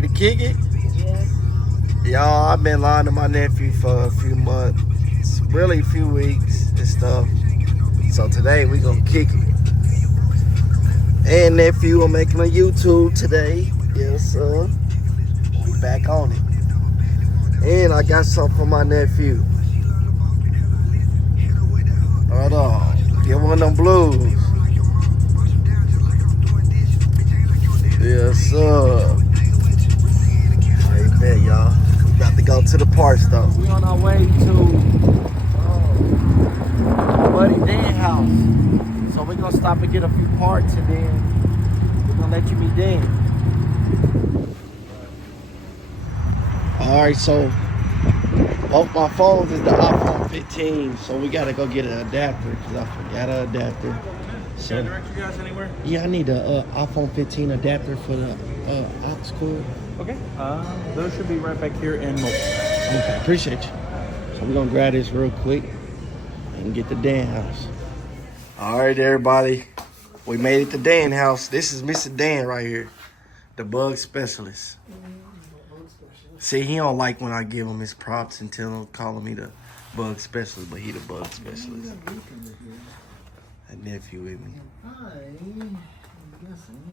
ready to kick it? Y'all, I've been lying to my nephew for a few months, really a few weeks and stuff. So today we gonna kick it. And nephew, I'm making a YouTube today. Yes, sir. We back on it. And I got something for my nephew. Hold on. Get one of them blues. Yes, sir. I bet, y'all. We about to go to the parts, though. We on our way to Buddy Dan house. So we're going to stop and get a few parts, and then we're going to let you meet Dan. All right, so both my phones is the iPhone 15, so we got to go get an adapter because I forgot an adapter. So, can I direct you guys anywhere? Yeah, I need a iPhone 15 adapter for the aux cord. Okay. Those should be right back here in mobile. Okay, appreciate you. So we're gonna grab this real quick and get the Dan house. All right, everybody, we made it to Dan house. This is Mr. Dan right here, the bug specialist. See, he don't like when I give him his props and tell him, calling me the bug specialist, but he the bug specialist. A nephew with me. Hi, I'm guessing.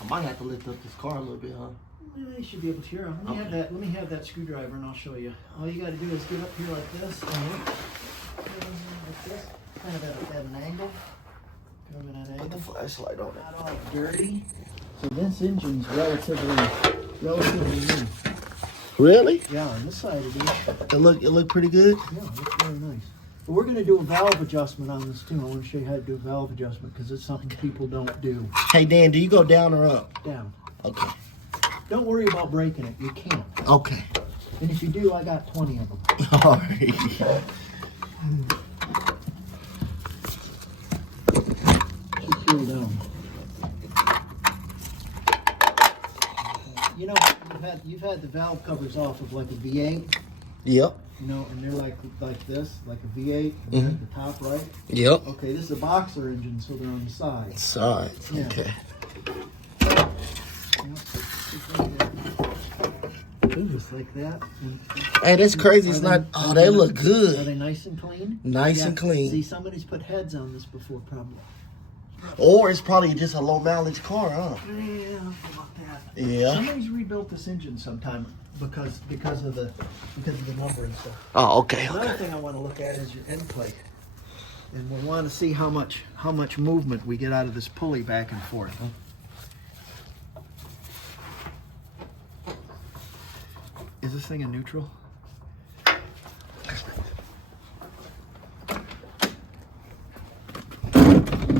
I might have to lift up this car a little bit, huh? Yeah, you should be able to hear. Let me have that screwdriver and I'll show you. All you got to do is get up here like this. Like this. Kind of at an angle. Come in at an Put the angle. flashlight on it. Not all dirty. So this engine's relatively new. Really? Yeah, on this side it is. It look pretty good. Yeah, it looks very nice. But we're going to do a valve adjustment on this too. I want to show you how to do a valve adjustment because it's something people don't do. Hey Dan, do you go down or up? Down. Okay. Don't worry about breaking it. You can't. Okay. And if you do, I got 20 of them. All right. Secure down. You know, you've had the valve covers off of like a V8. Yep. You know, and they're like this, like a V8, and at the top right. Yep. Okay, this is a boxer engine, so they're on the side. Sides. Yeah. Okay. Just like that. Hey, that's crazy. It's not. Oh, they look Are good. they nice and clean? Nice and clean. See, somebody's put heads on this before, probably. Or it's probably just a low mileage car, huh? Yeah, about that. Yeah. Somebody's rebuilt this engine sometime because of the number and stuff. Oh, okay. Another thing I want to look at is your end plate, and we want to see how much movement we get out of this pulley back and forth. Is this thing in neutral?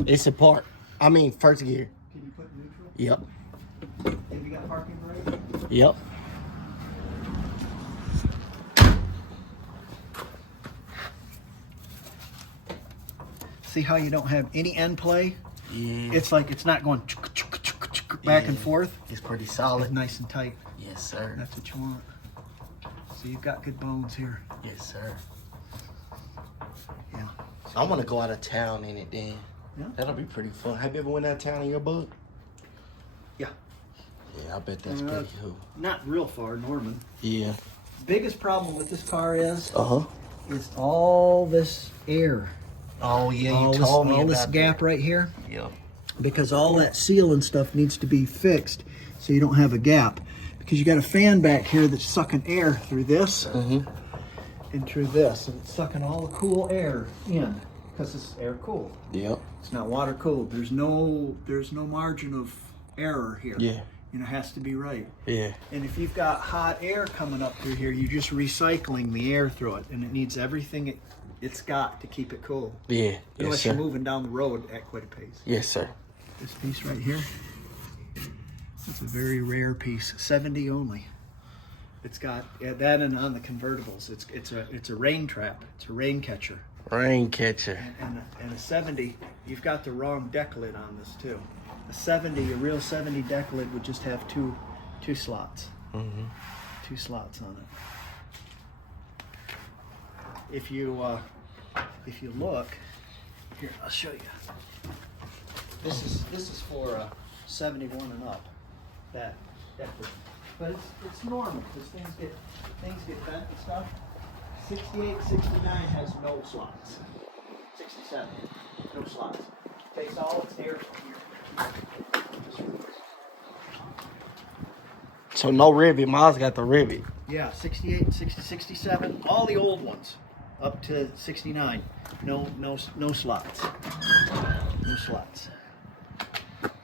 It's a part. I mean, first gear. Can you put neutral? Yep. Have you got parking brake? Yep. See how you don't have any end play? Yeah. It's like it's not going back and forth. It's pretty It's solid. nice and tight. Yes, sir. That's what you want. So you've got good bones here. Yes, sir. Yeah. I want to go out of town in it, then. Yeah. That'll be pretty fun. Have you ever went out of town in your boat? Yeah. Yeah, I bet that's pretty cool. Not real far, Norman. Yeah. Biggest problem with this car is Uh-huh. all this air. Oh, yeah, all you this, told me all about this gap that. right here. Yeah. Because all that seal and stuff needs to be fixed so you don't have a gap. Because you got a fan back here that's sucking air through this and through this. And it's sucking all the cool air in because it's air cooled. Yep. It's not water cooled. There's no margin of error here. Yeah. And it has to be right. Yeah. And if you've got hot air coming up through here, you're just recycling the air through it. And it needs everything it's got to keep it cool. Yeah. Yes, Unless sir. you're moving down the road at quite a pace. Yes, sir. This piece right here, it's a very rare piece, 70 only. It's got that, and on the convertibles, it's a rain trap, it's a rain catcher. Rain catcher. And a 70, you've got the wrong deck lid on this too. A real 70 deck lid would just have two slots. Two slots on it. If you look, here, I'll show you. This is for 71 and up. That but it's normal because things get bent and stuff. 68, 69 has no slots. 67, no slots. Takes all its air from here. So no rivet. Mine's got the rivet. Yeah, 68, 60, 67, all the old ones up to 69. No slots. No slots.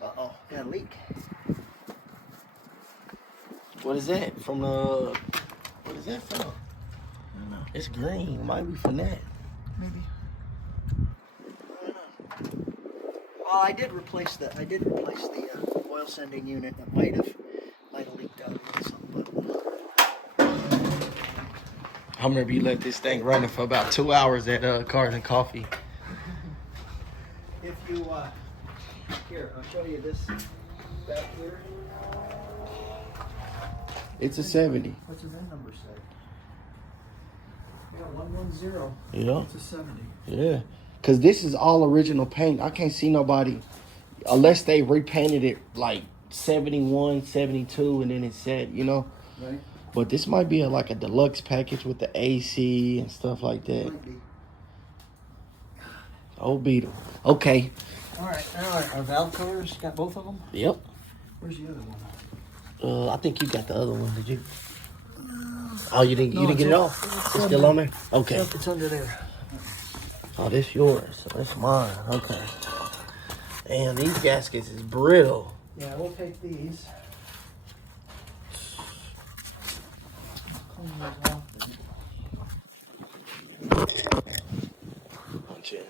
Uh-oh, got a leak. What is that from the? What is that from? I don't know. It's green. Might be from that. Maybe. I don't know. Well, I did replace the oil sending unit. That might have leaked out or something. I remember you let this thing running for about 2 hours at Cars and Coffee. If you here, I'll show you this back here. It's a 70. What's the VIN number say? Yeah, 110. Yeah. It's a 70. Yeah. Cause this is all original paint. I can't see nobody unless they repainted it like 71, 72, and then it said, you know. Right. But this might be like a deluxe package with the AC and stuff like that. Might be. Old Beetle. Okay. All right. Our valve covers got both of them. Yep. Where's the other one? I think you got the other one. Did you? Oh, you didn't. No, You didn't get it it's off. It's still on there. Okay. Yep, it's under there. Oh, this yours. So that's mine. Okay. And these gaskets is brittle. Yeah, we'll take these. Clean those off. Punch in.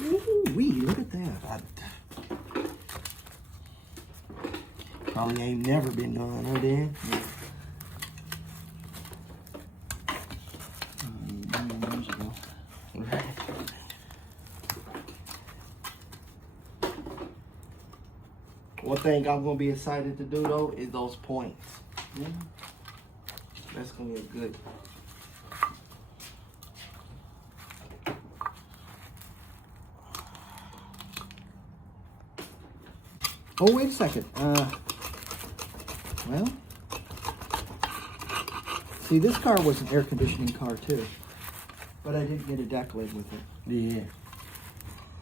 Ooh-wee, look at that. Probably ain't never been done, huh, Dan? Years ago. One thing I'm gonna be excited to do though is those points. Yeah. That's gonna be good. Oh, wait a second. Well, see, this car was an air conditioning car too, but I didn't get a deck lid with it. Yeah.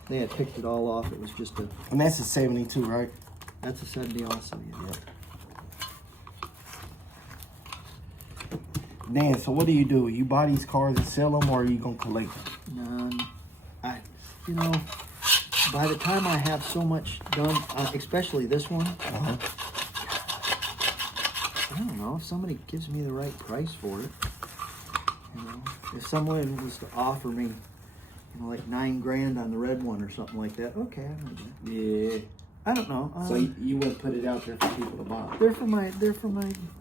They had picked it all off. It was just a. And that's a 72, right? That's a 70 also. Yeah. Dan, so what do? You buy these cars and sell them, or are you gonna collect them? You know, by the time I have so much done, especially this one, Uh-huh. I don't know if somebody gives me the right price for it. You know, if someone was to offer me, like $9,000 on the red one or something like that, okay, I might do it. Yeah. I don't know. So you wouldn't put it out there for people to buy? They're for my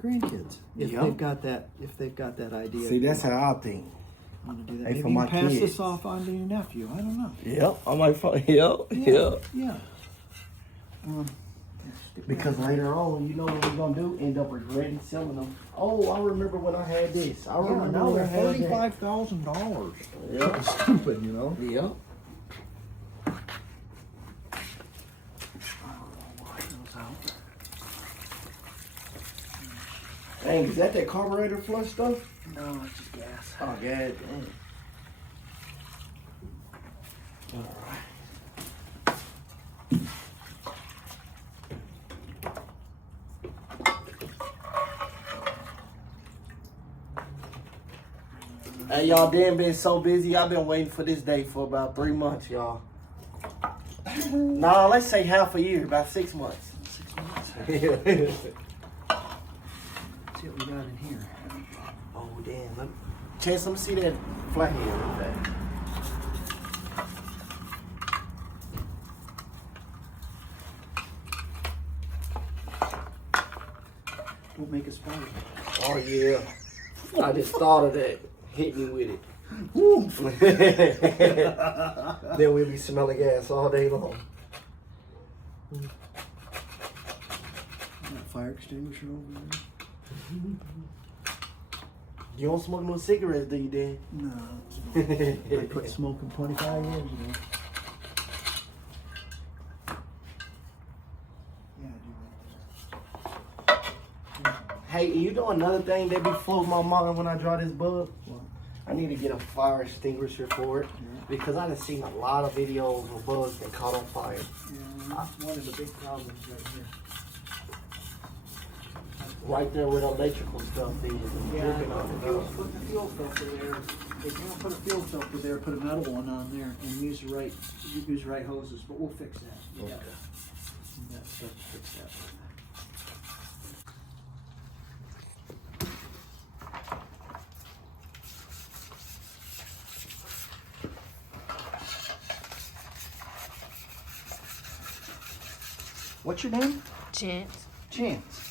grandkids. If Yep. they've got that idea. See, that's how I think. I want to do that. Hey, Maybe for you my can pass kids. this off on to your nephew. I don't know. Yep. I might find. Yep. Yep. Yeah. Because later on, you know what we're gonna do? End up regretting selling them. Oh, I remember when I had this. I remember now when I they're had that. $35,000. Yep. Stupid, you know. Yep. Dang, is that carburetor flush stuff? No, it's just gas. Oh, God damn. All right. Hey, y'all, Dan been so busy. I've been waiting for this day for about 3 months, y'all. Nah, let's say half a year, about 6 months. 6 months. Yeah. See what we got in here. Oh, damn. Chance, let me see that flathead real fast. Don't make a splash. Oh, yeah. I just thought of that. Hit me with it. Woo! Then we'll be smelling gas all day long. That fire extinguisher over there. You don't smoke no cigarettes, do you, Dan? No, I quit smoking 25 years ago. Yeah, I do right there. Hey, you know another thing that be floating my mind when I draw this bug? What? I need to get a fire extinguisher for it because I done seen a lot of videos of bugs that caught on fire. Yeah, that's one of the big problems right here. Right there where the electrical stuff is. Yeah, Dripping on it. put the fuel filter there. If you don't put a fuel filter there, put a metal one on there and use the right hoses. But we'll fix that. Okay. Yeah, stuff to fix that. What's your name? Chance. Chance.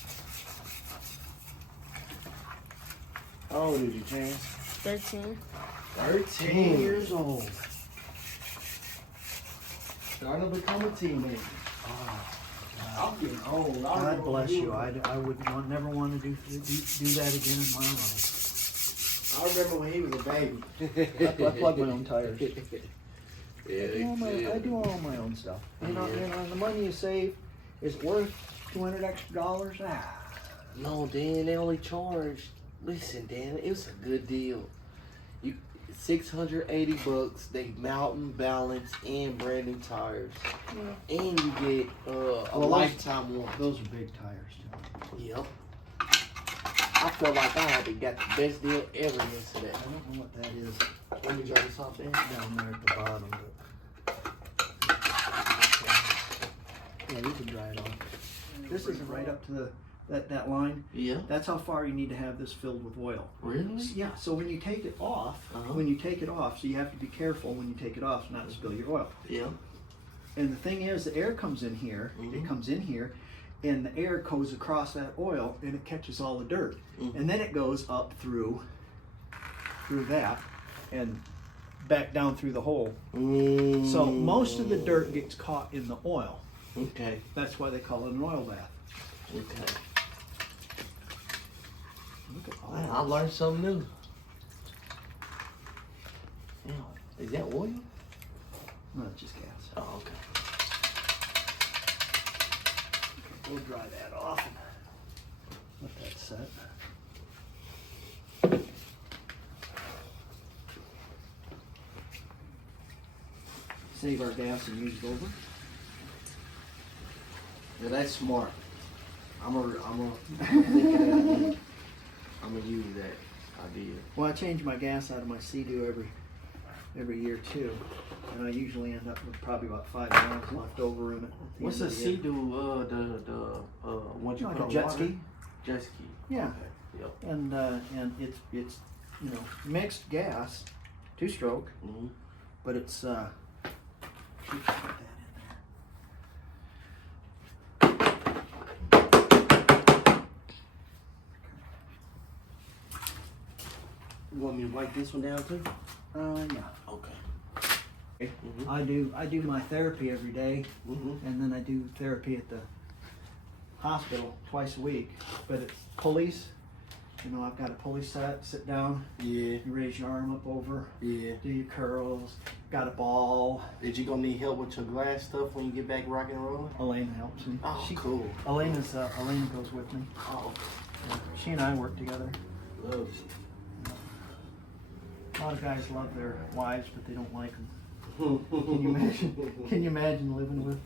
How old is you, Chance? 13. 13 years old. Starting to become a teenager. I'm getting old. God bless you. I would never want to do that again in my life. I remember when he was a baby. I plug my own tires. Yeah, I do all my own stuff. You know, the money you save is worth $200 extra. Ah. No, Dan, they only charged. Listen, Dan, it was a good deal. You $680. They mountain balance and brand new tires, and you get a lifetime warranty. Those are big tires too. Yep. I felt like I had got the best deal ever yesterday. I don't know what that is Let me dry this off, Dan. down there at the bottom, but yeah, you can dry it off. This isn't right up to that line. Yeah. That's how far you need to have this filled with oil. Really? Yeah. So when you take it off, so you have to be careful when you take it off not to spill your oil. Yeah. And the thing is, the air comes in here. It comes in here, and the air goes across that oil, and it catches all the dirt, and then it goes up through that, and back down through the hole. So most of the dirt gets caught in the oil. Okay. That's why they call it an oil bath. Okay. Look at all Wow, that. I learned something new. Yeah. Is that oil? No, it's just gas. Oh, okay. We'll dry that off and let that set. Save our gas and use it over. Yeah, that's smart. I'm gonna use that idea. Well, I change my gas out of my Sea-Doo every year too, and I usually end up with probably about 5 gallons left over in it. at the What's end the of the year. Sea-Doo? The what you Like put a on jet water? ski? Jet ski. Yeah. Okay. Yep. And it's mixed gas, 2-stroke, Mm-hmm. but it's you can put that in there. You want me to wipe this one down too? Yeah. Okay. I do my therapy every day, and then I do therapy at the hospital twice a week. But it's pulleys. I've got a pulley set. Sit down. Yeah. You raise your arm up over. Yeah. Do your curls. Got a ball. Is you gonna need help with your glass stuff when you get back rocking and rolling? Elena helps me. Oh, cool. Elena goes with me. Oh, She and I work together. love. A lot of guys love their wives, but they don't like them. Can you imagine living with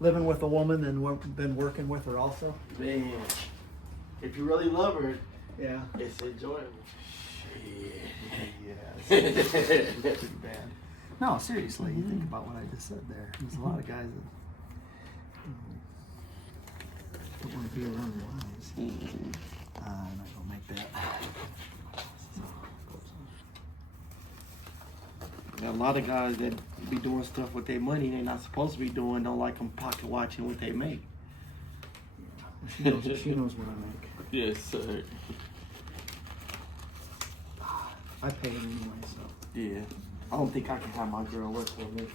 living with a woman and then working with her also? Man, if you really love her, Yeah. it's enjoyable. Yeah. It's pretty bad. No, seriously, you think about what I just said there. There's a lot of guys that don't want to be around wives. I'm not gonna make that. A lot of guys that be doing stuff with their money they're not supposed to be doing don't like them pocket watching what they make. She knows what I make. Yes, sir. I pay it anyway, so Yeah. I don't think I can have my girl work for me.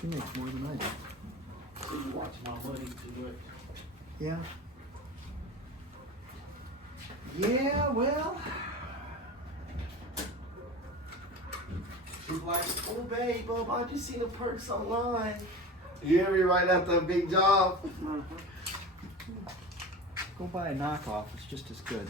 she makes more than I do. So you watch my money too much. Yeah. Yeah, well. She's like, oh babe, I just seen the perks online. You hear me right after a big job? Go buy a knockoff. It's just as good.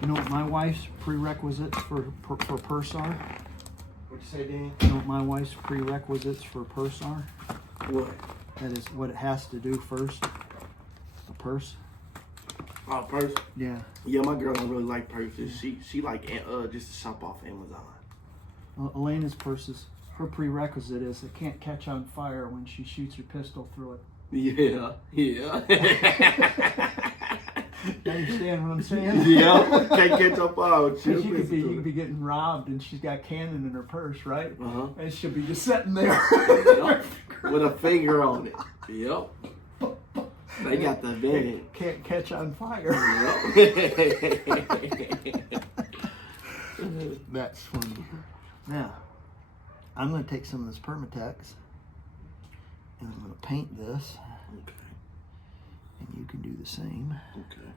You know what my wife's prerequisites for purse are? What'd you say, Dan? You know what my wife's prerequisites for purse are? What? That is what it has to do first. A purse. Oh, purse? Yeah. Yeah, my girl don't really like purses. She like just to shop off Amazon. Elena's purses. Her prerequisite is it can't catch on fire when she shoots her pistol through it. Yeah, yeah. You understand what I'm saying? Yeah, can't catch up on. You could be getting robbed and she's got cannon in her purse, right? Uh-huh. And she'll be just sitting there. Yep. With a finger on it. Yep. They got the bag. Can't catch on fire. Yep. That's funny. Now, I'm going to take some of this Permatex and I'm going to paint this. Okay. And you can do the same. Okay.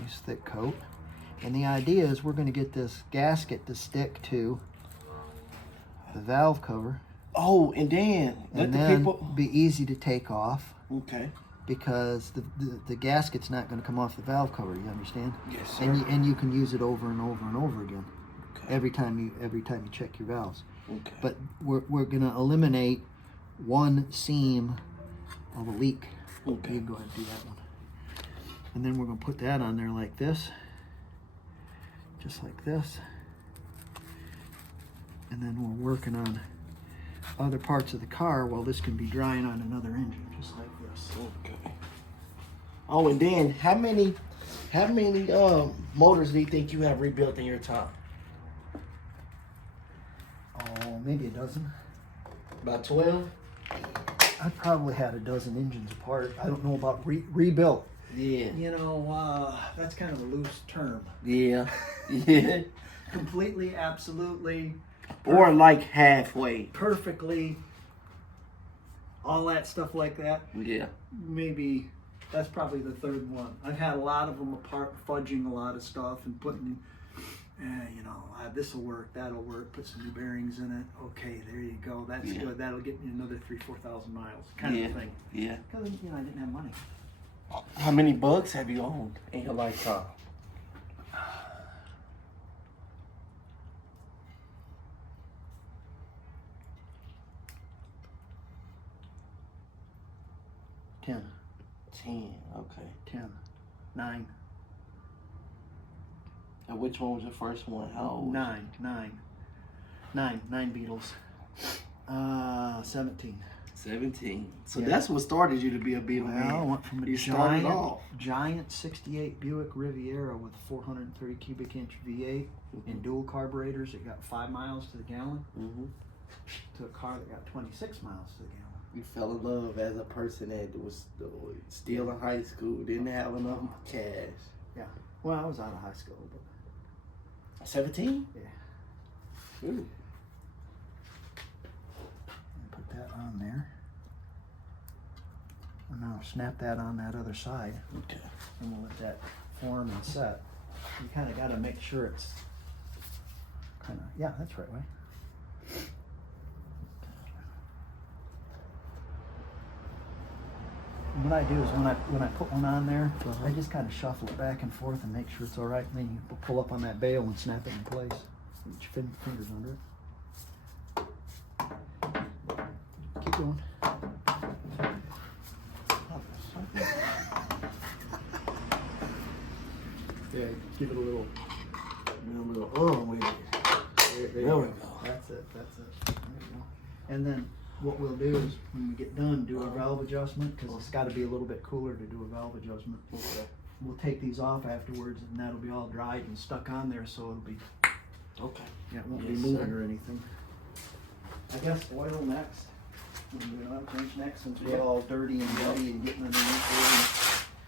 Nice thick coat. And the idea is we're going to get this gasket to stick to the valve cover. Oh, and then And then be easy to take off. Okay. Because the gasket's not going to come off the valve cover. You understand? Yes, sir. And you can use it over and over and over again. Okay. Every time you check your valves. Okay. But we're going to eliminate one seam of a leak. Okay. You can go ahead and do that one. And then we're going to put that on there like this. Just like this. And then we're working on other parts of the car while this can be drying on another engine, just like this. Okay. Oh, and then how many motors do you think you have rebuilt in your time? Oh, maybe a dozen. About 12? I probably had a dozen engines apart. I don't know about rebuilt. Yeah. You know, that's kind of a loose term. Yeah. Yeah. Completely, absolutely, Or like halfway. perfectly, all that stuff like that. Yeah. Maybe that's probably the third one. I've had a lot of them apart, fudging a lot of stuff and putting, this will work, that'll work. Put some new bearings in it. Okay, there you go. That's good. That'll get me another 3,000-4,000 miles, kind of thing. Yeah. Because I didn't have money. How many bugs have you owned in your lifetime? Ten. 10. Okay. 10. 9. And which one was your first one? How old? 9. 9 Beetles. 17. 17. So Yeah. that's what started you to be a Beetle Well, I man. went from a You started off. giant 68 Buick Riviera with 430 cubic inch V8 and dual carburetors. It got 5 miles to the gallon Mm-hmm. to a car that got 26 miles to the gallon. You fell in love as a person that was still in high school, didn't have enough cash. Yeah. Well, I was out of high school, but 17? yeah. Ooh. Put that on there. And now snap that on that other side. Okay. And we'll let that form and set. You kind of got to make sure it's kind of, yeah, that's right way. What I do is when I put one on there, I just kind of shuffle it back and forth and make sure it's all right. And then you pull up on that bail and snap it in place. Get your fingers under it. Keep going. Yeah, give it a little with it. There you go. That's it. There you go. And then what we'll do is when we get done, do a valve adjustment because it's got to be a little bit cooler to do a valve adjustment. Okay. We'll take these off afterwards, and that'll be all dried and stuck on there, so it'll be Okay. it won't Yes, be moving sir. or anything. I guess oil next. We'll do an change next since we're Yeah. all dirty and muddy and getting underneath there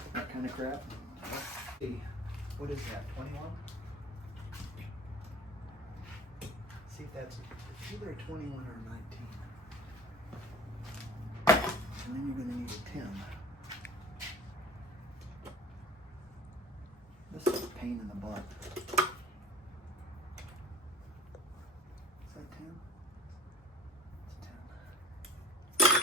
and that kind of crap. Hey, what is that? 21? See if that's either a 21 or a 19. And then you're going to need a 10. This is a pain in the butt. Is that 10? It's 10.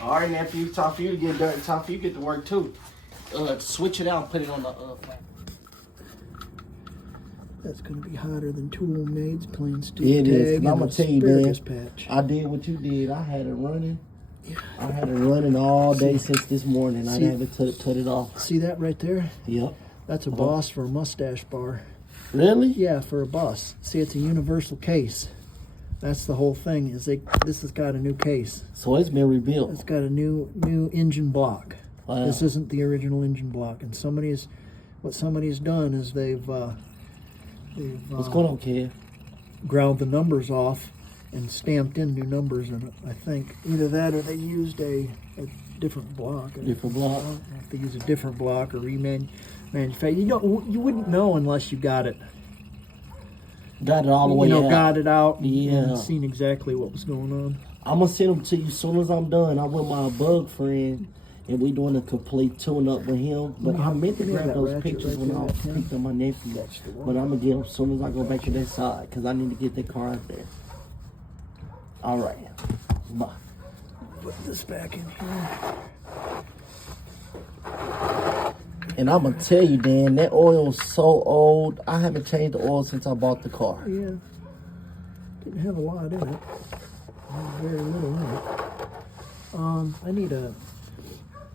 All right, nephew. Time for you to get done. Time for you to get to work too. Switch it out and put it on the That's going to be hotter than Tool Maids playing steel It is, tag and in I'm a gonna tell you, asparagus man. patch. I did what you did. I had it running. I had it running all day since this morning. I had to cut it off. See that right there? Yep. That's a boss for a mustache bar. Really? Yeah, for a bus. See, it's a universal case. That's the whole thing. This has got a new case. So it's been rebuilt. It's got a new engine block. Wow. This isn't the original engine block. And what somebody's done is they've What's going on, kid? ground the numbers off and stamped in new numbers in it. I think either that or they used a different block. Different block. I don't know if they use a different block or manufacture. You wouldn't know unless you got it. Got it all the way out. Got it out Yeah. and seen exactly what was going on. I'm gonna send them to you as soon as I'm done. I'm with my bug friend, and we doing a complete tune-up with him. But I meant to grab that those ratchet pictures right when I there, that picked up my nephew. But I'm gonna get them as soon as I go back to that side, because I need to get that car out there. All right. Bye. Put this back in here. And I'm gonna tell you, Dan, that oil is so old. I haven't changed the oil since I bought the car. Yeah. Didn't have a lot in it. Very little in it. I need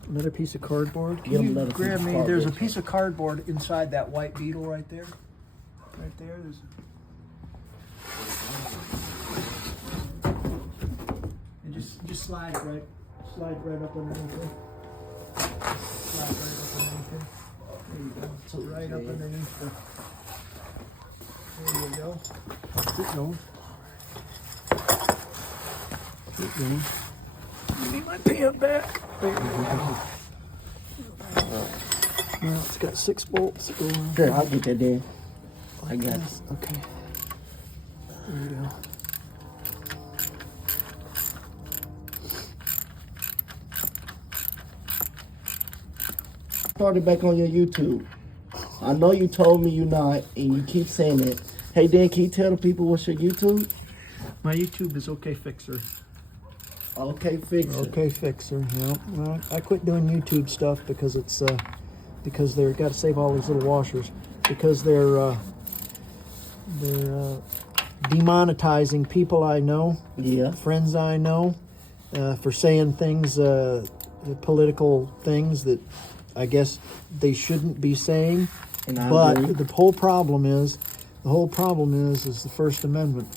another piece of cardboard. Can Give 'em you another piece grab of me? cardboard. There's a piece of cardboard inside that white beetle right there. Right there. And just slide right up underneath it. Slide right up underneath it. There you go. So right up underneath the. There you go. Keep going. Keep going. Give me my pant back. There you go. Now it's got 6 bolts that go on. Sure, I'll get that, Dan. I got it. Okay. There you go. Started back on your YouTube. I know you told me you're not, and you keep saying it. Hey, Dan, can you tell the people what's your YouTube? My YouTube is OK Fixer. Okay, fix it. OK Fixer. Yeah. Well, I quit doing YouTube stuff because it's because they're got to save all these little washers because they're demonetizing people I know, Yeah. friends I know, for saying things, political things that I guess they shouldn't be saying. And I But agree. the whole problem is the First Amendment.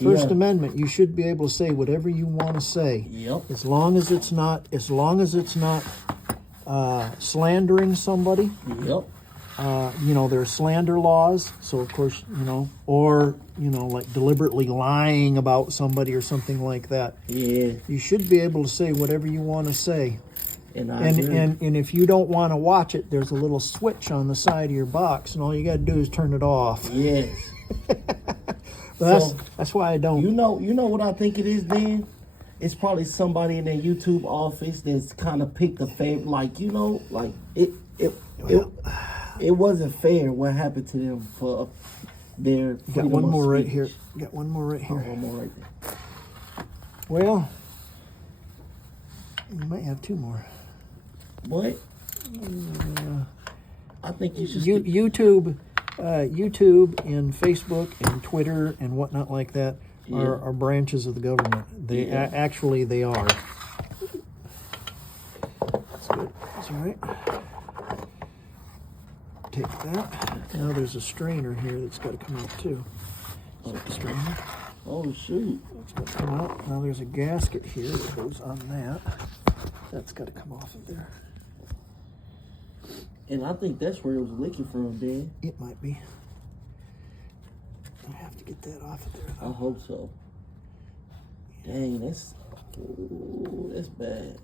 First Yeah. Amendment, you should be able to say whatever you want to say, Yep. as long as it's not slandering somebody. Yep. There are slander laws, so of course, or like deliberately lying about somebody or something like that. Yeah. You should be able to say whatever you want to say. And I And, agree. and if you don't want to watch it, there's a little switch on the side of your box, and all you got to do is turn it off. Yes. But that's why I don't. You know what I think it is, Dan? It's probably somebody in their YouTube office that's kind of picked a favorite, it wasn't fair what happened to them for their Got freedom one of more right speech. here. Got one more right Oh, here. one more right there. Well, you might have 2 more. What? I think you should. YouTube and Facebook and Twitter and whatnot like that are branches of the government. They actually they are. That's good. That's all right. Take that. Now there's a strainer here that's got to come out too. Strainer. Oh shoot! That's got to come out. Now there's a gasket here that goes on that. That's got to come off of there. And I think that's where it was leaking from, Dan. It might be. I have to get that off of there. I hope so. Dang, that's bad.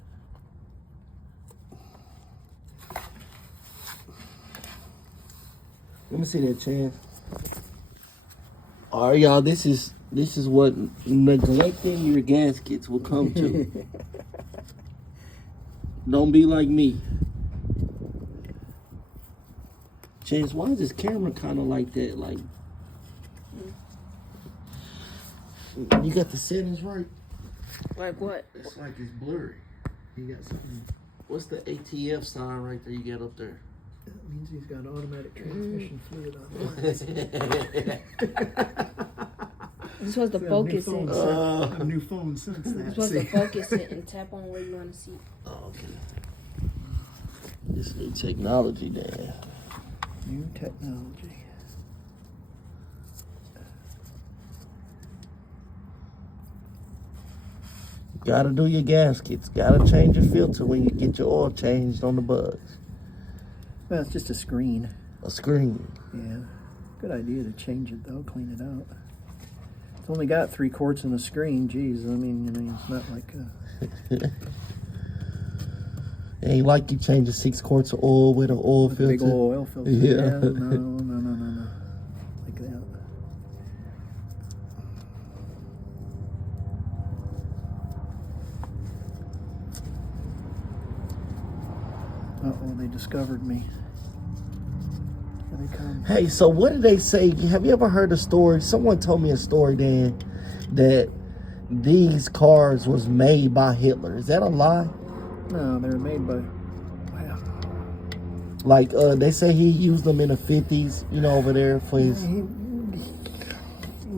Let me see that, Chance. All right, y'all. This is what neglecting your gaskets will come to. Don't be like me. Chance, why is this camera kind of like that? Like, you got the settings right? Like what? It's like it's blurry. You got something. What's the ATF sign right there you got up there? That means he's got automatic transmission fluid on it. You're supposed to focus it. A new phone since that. You're supposed to focus it and tap on where you want to see. Oh, okay. This new technology, Dan. New technology. Gotta do your gaskets. Gotta change your filter when you get your oil changed on the bugs. Well, it's just a screen. A screen. Yeah. Good idea to change it though, clean it out. It's only got 3 quarts in the screen. Jeez, I mean, it's not like It ain't like you changing 6 quarts of oil with an oil filter. big old oil filter. Yeah. No. Like that. Uh-oh, they discovered me. Here they come. Hey, so what did they say? Have you ever heard a story? Someone told me a story, Dan, that these cars was made by Hitler. Is that a lie? No, they were made by... Well, Like, they say he used them in the 50s, you know, over there for his...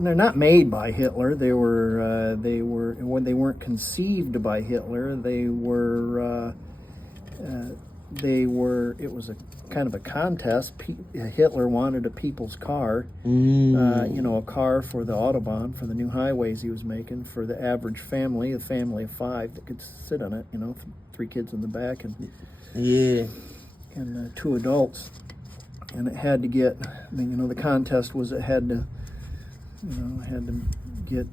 they're not made by Hitler. They when they weren't conceived by Hitler. It was a kind of a contest. Hitler wanted a people's car, a car for the Autobahn, for the new highways he was making, for the average family, a family of 5 that could sit on it, 3 kids in the back and Yeah. and 2 adults. And it had to get, the contest was it had to get,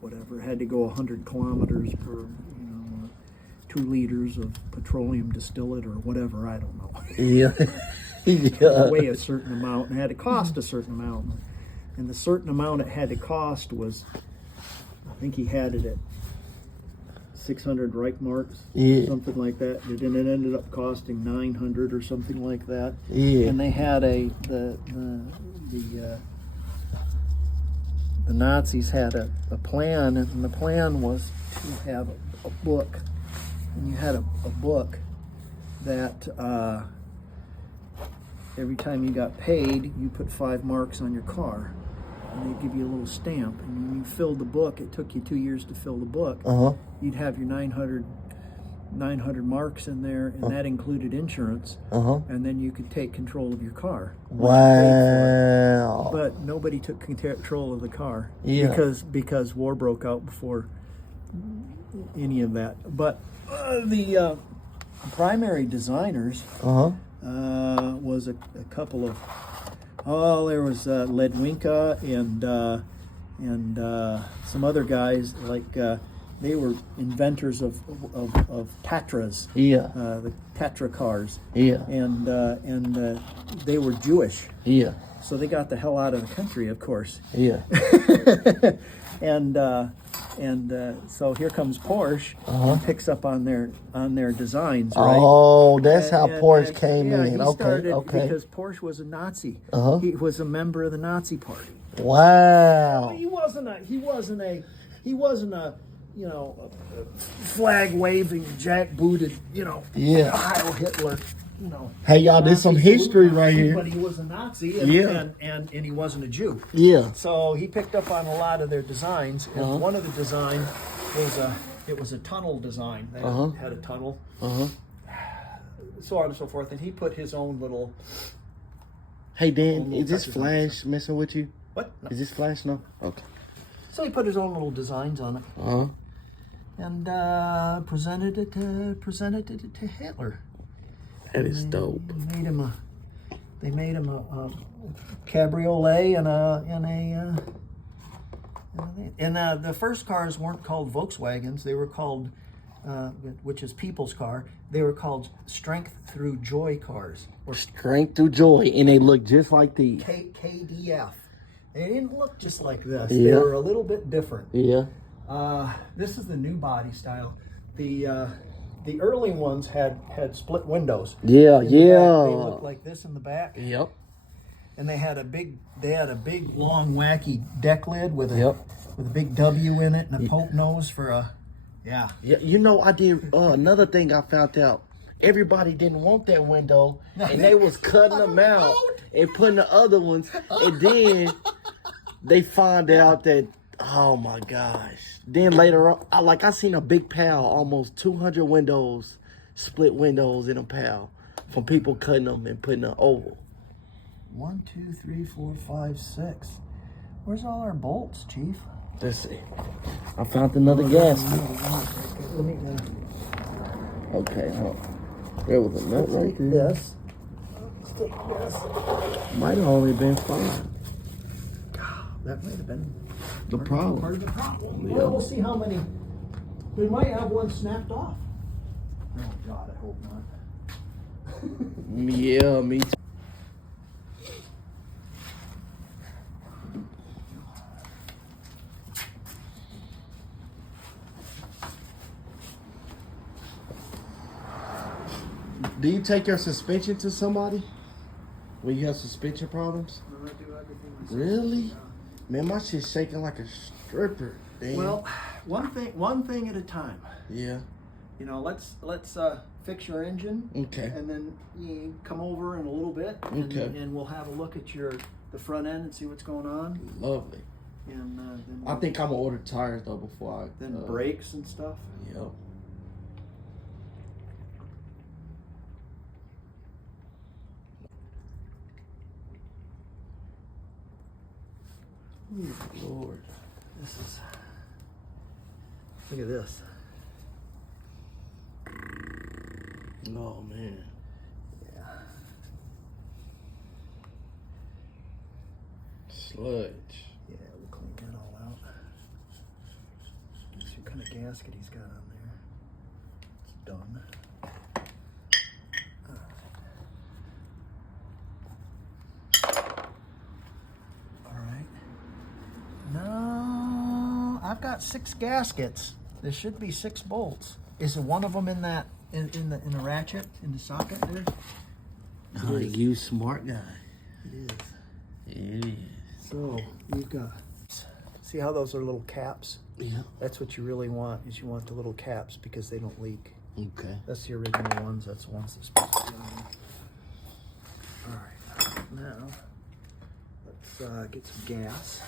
whatever, it had to go 100 kilometers per, 2 liters of petroleum distillate or whatever, I don't know. Yeah. Yeah. Weigh a certain amount and it had to cost a certain amount. And the certain amount it had to cost was, I think he had it at 600 Reichmarks, something like that. And it ended up costing 900 or something like that. Yeah. And they had the Nazis had a plan, and the plan was to have a book. And you had a book that every time you got paid, you put 5 marks on your car. And they'd give you a little stamp. And when you filled the book, it took you 2 years to fill the book. You'd have your 900 marks in there, and that included insurance. And then you could take control of your car. Wow. But nobody took control of the car. Yeah. Because war broke out before any of that. But the primary designers was a couple of... there was Ledwinka and some other guys, like they were inventors of Tatras. Yeah. The Tatra cars. Yeah. And they were Jewish. Yeah. So they got the hell out of the country, of course. Yeah. And so here comes Porsche and picks up on their designs, right? Oh, that's how Porsche came in. He Okay, started okay. because Porsche was a Nazi. He was a member of the Nazi Party. Wow. He wasn't a flag waving, jack booted, Heil Hitler. Hey, y'all, there's some history right here. But he was a Nazi, and he wasn't a Jew. Yeah. So he picked up on a lot of their designs, and one of the designs was a tunnel design. They had a tunnel, so on and so forth. And he put his own little. Hey, Dan, is this touches on flash messing with you? What? No. Is this flash? No. Okay. So he put his own little designs on it, and presented it to Hitler. That is dope. They made him a cabriolet and And the first cars weren't called Volkswagens. They were called, which is people's car. They were called Strength Through Joy cars, or Strength through joy, and they look just like these. KDF. They didn't look just like this. Yeah. They were a little bit different. Yeah. This is the new body style. The early ones had split windows. Yeah, In the yeah. back, they looked like this in the back. Yep. And they had a big long wacky deck lid with a Yep. with a big W in it and a poke nose for a yeah. Yeah, you know, I did another thing I found out. Everybody didn't want that window, and they was cutting them out and putting the other ones. And then they find out that, oh my gosh. Then later on, I seen a big pile, almost 200 windows, split windows in a pile from people cutting them and putting an oval. 1, 2, 3, 4, 5, 6. Where's all our bolts, Chief? Let's see. I found another gasket. Let me Okay, hold on. There was a nut right take there. this. Let's take this. Might have only been 5. That might have been The part problem. of the problem. Yeah. Well, we'll see how many. We might have one snapped off. Oh God, I hope not. Yeah, me too. Do you take your suspension to somebody when you have suspension problems? Really? Man, my shit's shaking like a stripper. Damn. Well, one thing at a time. Yeah. You know, let's fix your engine. Okay. And then you come over in a little bit. And, Okay. and we'll have a look at the front end and see what's going on. Lovely. And then I think I'm gonna order tires though before I. then brakes and stuff. Yep. Ooh, Lord. This is. Look at this. Oh man. Yeah. Sludge. Yeah, we'll clean that all out. See what kind of gasket he's got on there. It's done. All right. No, I've got 6 gaskets. There should be 6 bolts. Is there one of them in that in the ratchet in the socket there? Oh, you smart guy. It is. It is. So you've got. See how those are little caps? Yeah. That's what you really want. Is you want the little caps because they don't leak. Okay. That's the original ones. That's the ones that's supposed to be on them. All right. Now let's get some gas.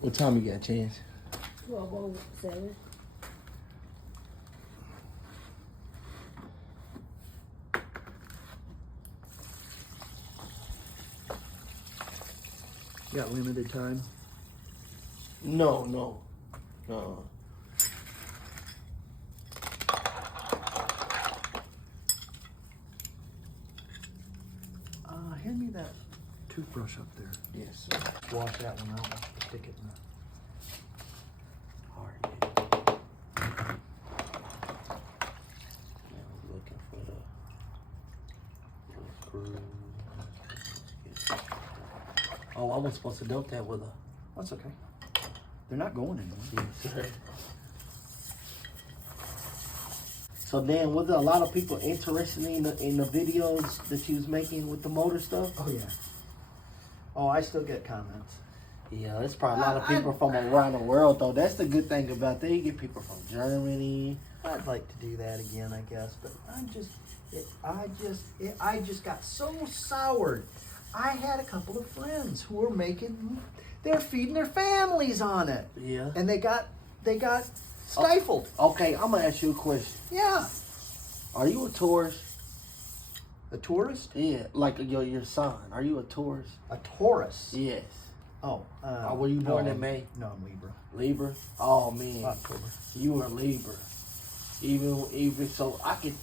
What time you got, Chance? 12:07. You got limited time. No. Hand me that toothbrush up there. Yes, sir. Wash that one out. Stick it in the. Looking for the screw. Oh, I was supposed to dump that with a. That's okay. They're not going anywhere. Yes, sir. So Dan, was there a lot of people interested in the videos that you was making with the motor stuff? Oh yeah. Oh, I still get comments. Yeah, there's probably a lot of people from around the world though. That's the good thing about that. You get people from Germany. I'd like to do that again, I guess, but I just got so soured. I had a couple of friends who were they're feeding their families on it. Yeah. And they got stifled. Okay, I'm gonna ask you a question. Yeah. Are you a tourist? A tourist? Yeah, like your son. Are you a tourist? A Taurus? Yes. Oh. Were you born in I'm- May? No, I'm Libra. Libra? Oh man, October. you were Libra. Even so, I could.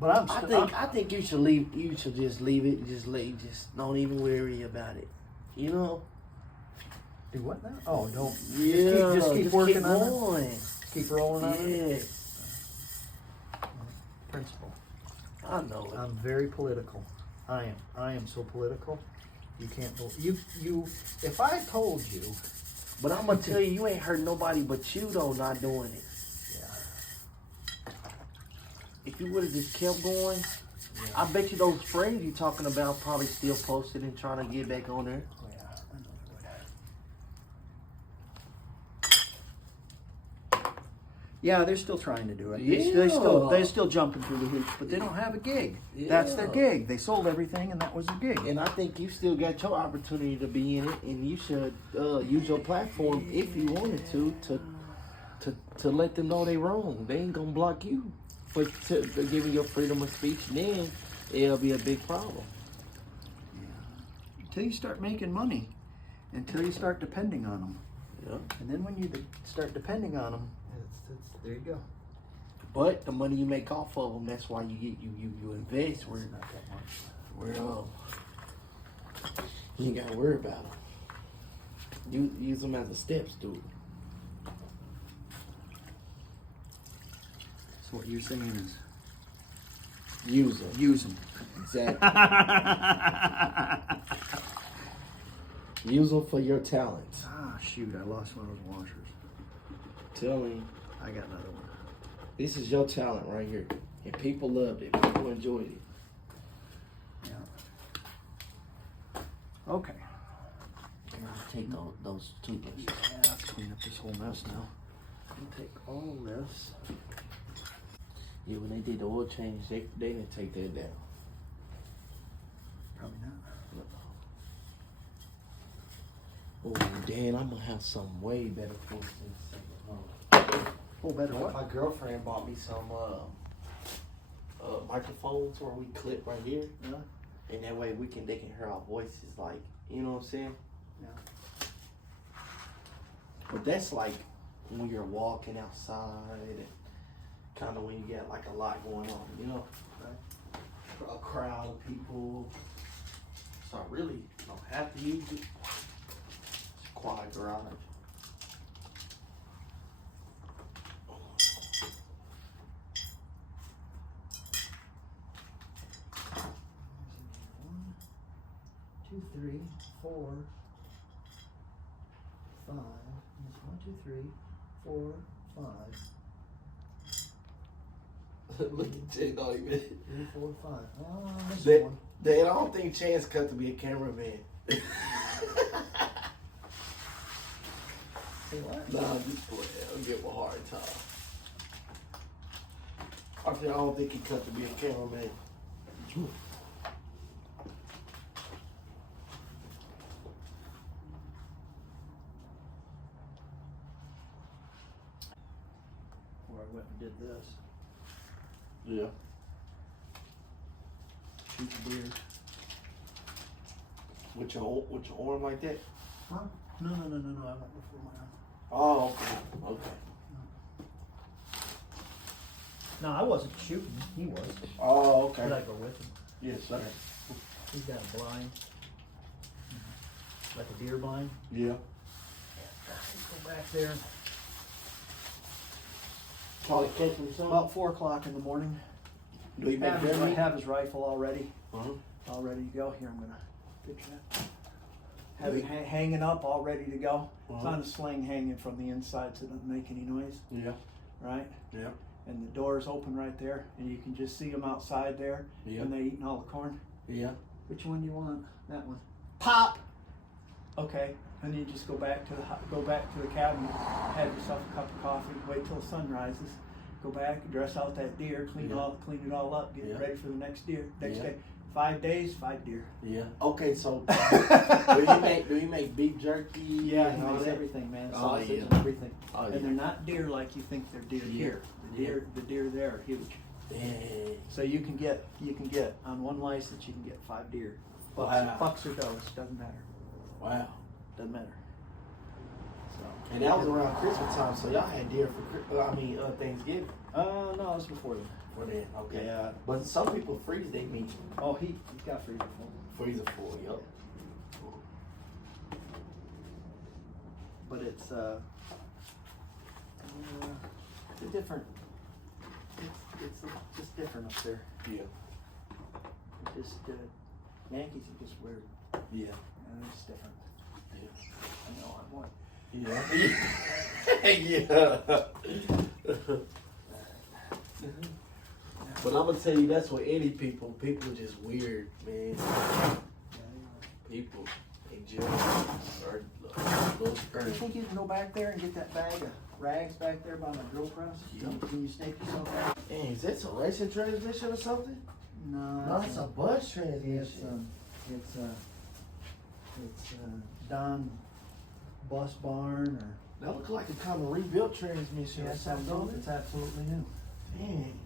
But I think you should leave. You should just leave it. Just don't even worry about it. You know. Do what now? Oh, don't. Yeah, Just keep working on it. going. Keep rolling on it. Yeah, Principle. I know it. I'm very political. I am so political. You can't believe you. If I told you, But I'm gonna tell you, you ain't hurt nobody but you though, not doing it. yeah, If you would have just kept going, I bet you those friends you talking about probably still posted and trying to get back on there. oh yeah, I know they would. Yeah, they're still trying to do it. They're still jumping through the hoops, but they don't have a gig. That's their Yeah. gig. They sold everything, and that was their gig. And I think you still got your opportunity to be in it, and you should use your platform if you wanted to let them know they wrong. They ain't gonna block you for giving your freedom of speech. Then it'll be a big problem. Until you start making money, until you start depending on them, Yeah. and then when you start depending on them, there you go. But the money you make off of them, that's why you invest. Where Not that much. you ain't gotta worry about them. You use them as a steps, dude. So what you're saying is Use them. use them. Exactly. Use them for your talents. Ah, shoot! I lost one of those washers. Tell me, I got another one. this is your talent right here, and people loved it. People enjoyed it. Yeah. Okay. Take those toothbrushes. Yeah, let's clean up this whole mess now. I'll take all this. Yeah, when they did the oil change, they didn't take that down. Probably not. Oh, Dan, I'm gonna have something way better for us in a second. Oh, better what? My girlfriend bought me some microphones where we clip right here, Yeah. and that way they can hear our voices, like, you know what I'm saying? Yeah. But that's like when you're walking outside and kind of when you got like a lot going on, you know? Right. A crowd of people. So I really don't have to use it. It's a quiet garage. One, 2, 3, 4, 5. That's 1, 2, 3, 4, 5. Look at Jay, don't even. 3, 4, 5. Oh, I missed Dad, one. Dad, I don't think Chance cut to be a cameraman. Say what? Nah, I'm just playing. I'll give him a hard time. I don't think he cut to be a cameraman. Where I went and did this. Yeah. Shoot the deer. With your arm like that? Huh? No. I went before my arm. Oh, okay. Okay. No, I wasn't shooting. He was. Oh, okay. Did I go with him? Yes, sir. He's got a blind. Like a deer blind. Yeah. Let's go back there. Probably catch him some. About 4 o'clock in the morning. Do you make I bear meat? have his rifle all ready. Uh-huh. All ready to go. Here, I'm gonna picture that. Have it hanging up, all ready to go. It's on a sling hanging from the inside, so it doesn't make any noise. Yeah. Right? Yeah. And the door's open right there, and you can just see them outside there, Yeah. and they eating all the corn. Yeah. Which one do you want? That one. Pop. Okay. And you just go back to the cabin, have yourself a cup of coffee, wait till the sun rises, go back, dress out that deer, clean it all up, get it ready for the next deer. Next day. 5 days, 5 deer. Yeah. Okay, so do you make beef jerky? Yeah, he and all makes that? everything, man. Oh, Sausage yeah. and everything. Oh, and yeah. they're not deer like you think they're deer here. The deer there are huge. Yeah. So you can get on one license you can get 5 deer. Wow. Bucks or does, doesn't matter. Wow. Doesn't matter. So And that was around Christmas time, so y'all had deer for Thanksgiving. no, it was before then. For that, okay. Yeah. But some people freeze their meat. Oh, he's got freezer full. Freezer full, yup. but it's a different. It's just different up there. Yeah. Just Yankees are just weird. Yeah. It's different. Yeah. I know. I want. Yeah. But I'm gonna tell you, that's what any people are just weird, man. People in general are little You scurry. think you can go back there and get that bag of rags back there by my drill press? Yeah. Can you snake yourself out? Dang, is that a racing transmission or something? No. No, it's a bus transmission. It's Don Bus Barn or. That looks like a kind of rebuilt transmission. Yeah, or something. it's absolutely new. Dang.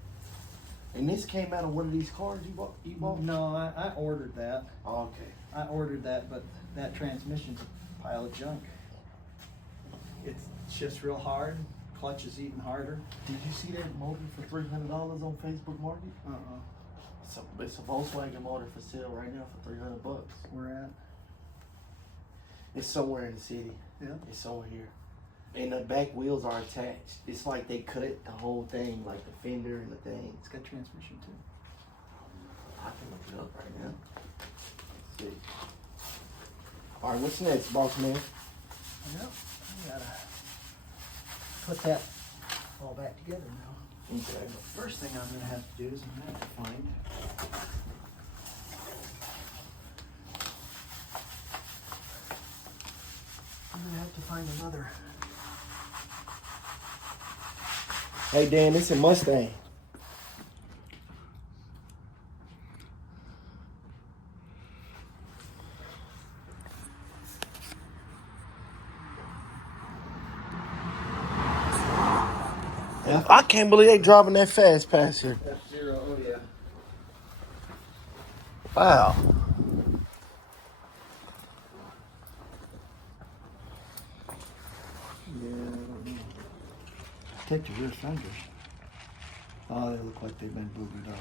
And this came out of one of these cars you bought? No, I ordered that. Oh, okay. I ordered that, but that transmission's a pile of junk. It shifts real hard. Clutch is even harder. Did you see that motor for $300 on Facebook Market? It's a Volkswagen motor for sale right now for $300. Where at? It's somewhere in the city. Yeah. It's somewhere here. And the back wheels are attached. It's like they cut the whole thing, like the fender and the thing. It's got transmission too. I can look it up right now. Let's see. All right, what's next, boss man? Yep. I gotta put that all back together now. Okay. First thing I'm gonna have to do is I'm gonna have to find. I'm gonna have to find another. Hey Dan, this is a Mustang. I can't believe they driving that fast past here. F-Zero, oh yeah. Wow. Take your rear fenders. Oh, they look like they've been boobied up.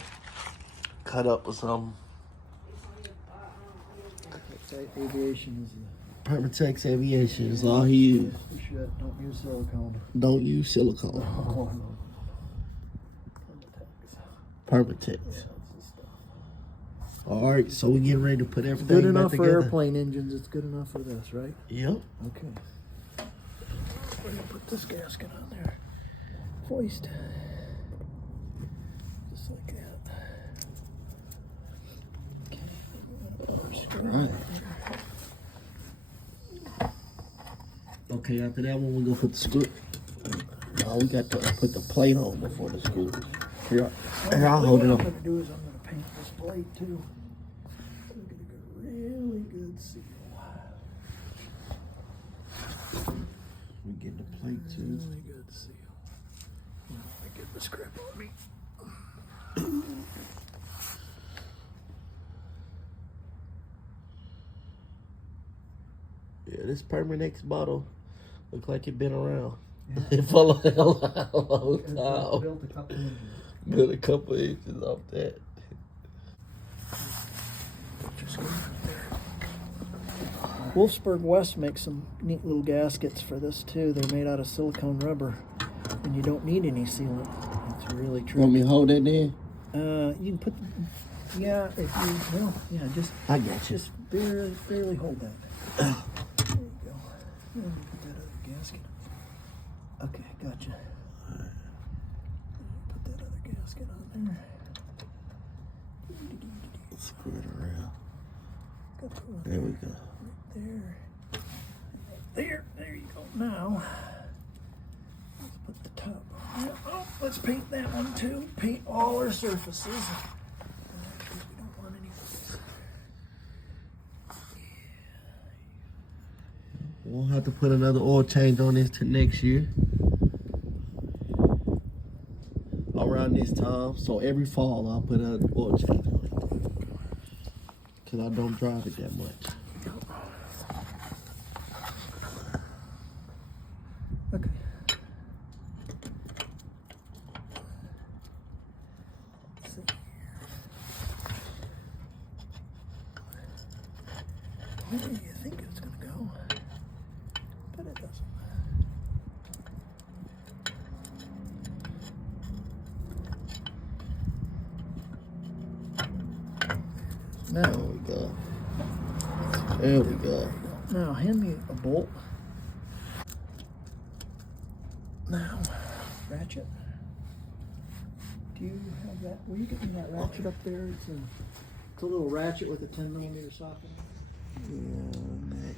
Cut up or something. Aviation is Permatex Aviation is all he used. shit. Don't use silicone. Don't use silicone. Oh, no. Permatex. All right, so we getting ready to put everything Good back enough for together. airplane engines. It's good enough for this, right? Yep. Okay. We're gonna put this gasket on there. Hoist. Just like that. Okay. We're gonna put our screw Right. right there. Okay, after that one, we gonna put the screw. Oh, we got to put the plate on before the screw. Here, I'll hold it What up. I'm gonna do is I'm gonna paint this blade too. I'm gonna get a really good seal. We get the plate too. Really good seal. Let me get this grip on me. Yeah, this Permatex bottle look like it been around. Yeah. For a long time. Built a couple engines. Built a couple inches off that. Just go right there. Wolfsburg West makes some neat little gaskets for this too. They're made out of silicone rubber, and you don't need any sealant. It's really true. Want me to hold that there? You can put, yeah, if you, well, yeah, just, I got you. just barely hold that. There you go. Put that other gasket. Okay, gotcha. Put that other gasket on there. Screw it around. Got the one There we go. There you go. Now, let's put the top on there. Oh, let's paint that one too. Paint all our surfaces. We don't want any. We'll have to put another oil change on this to next year. Around this time. So every fall I'll put an oil change on it. Because I don't drive it that much. Okay. Let's see. Where do you think it's gonna go? But it doesn't matter. Now, There we go. There we go. now hand me a bolt. Now, ratchet. Do you have that? Will you get me that ratchet up there? It's a little ratchet with a 10mm socket.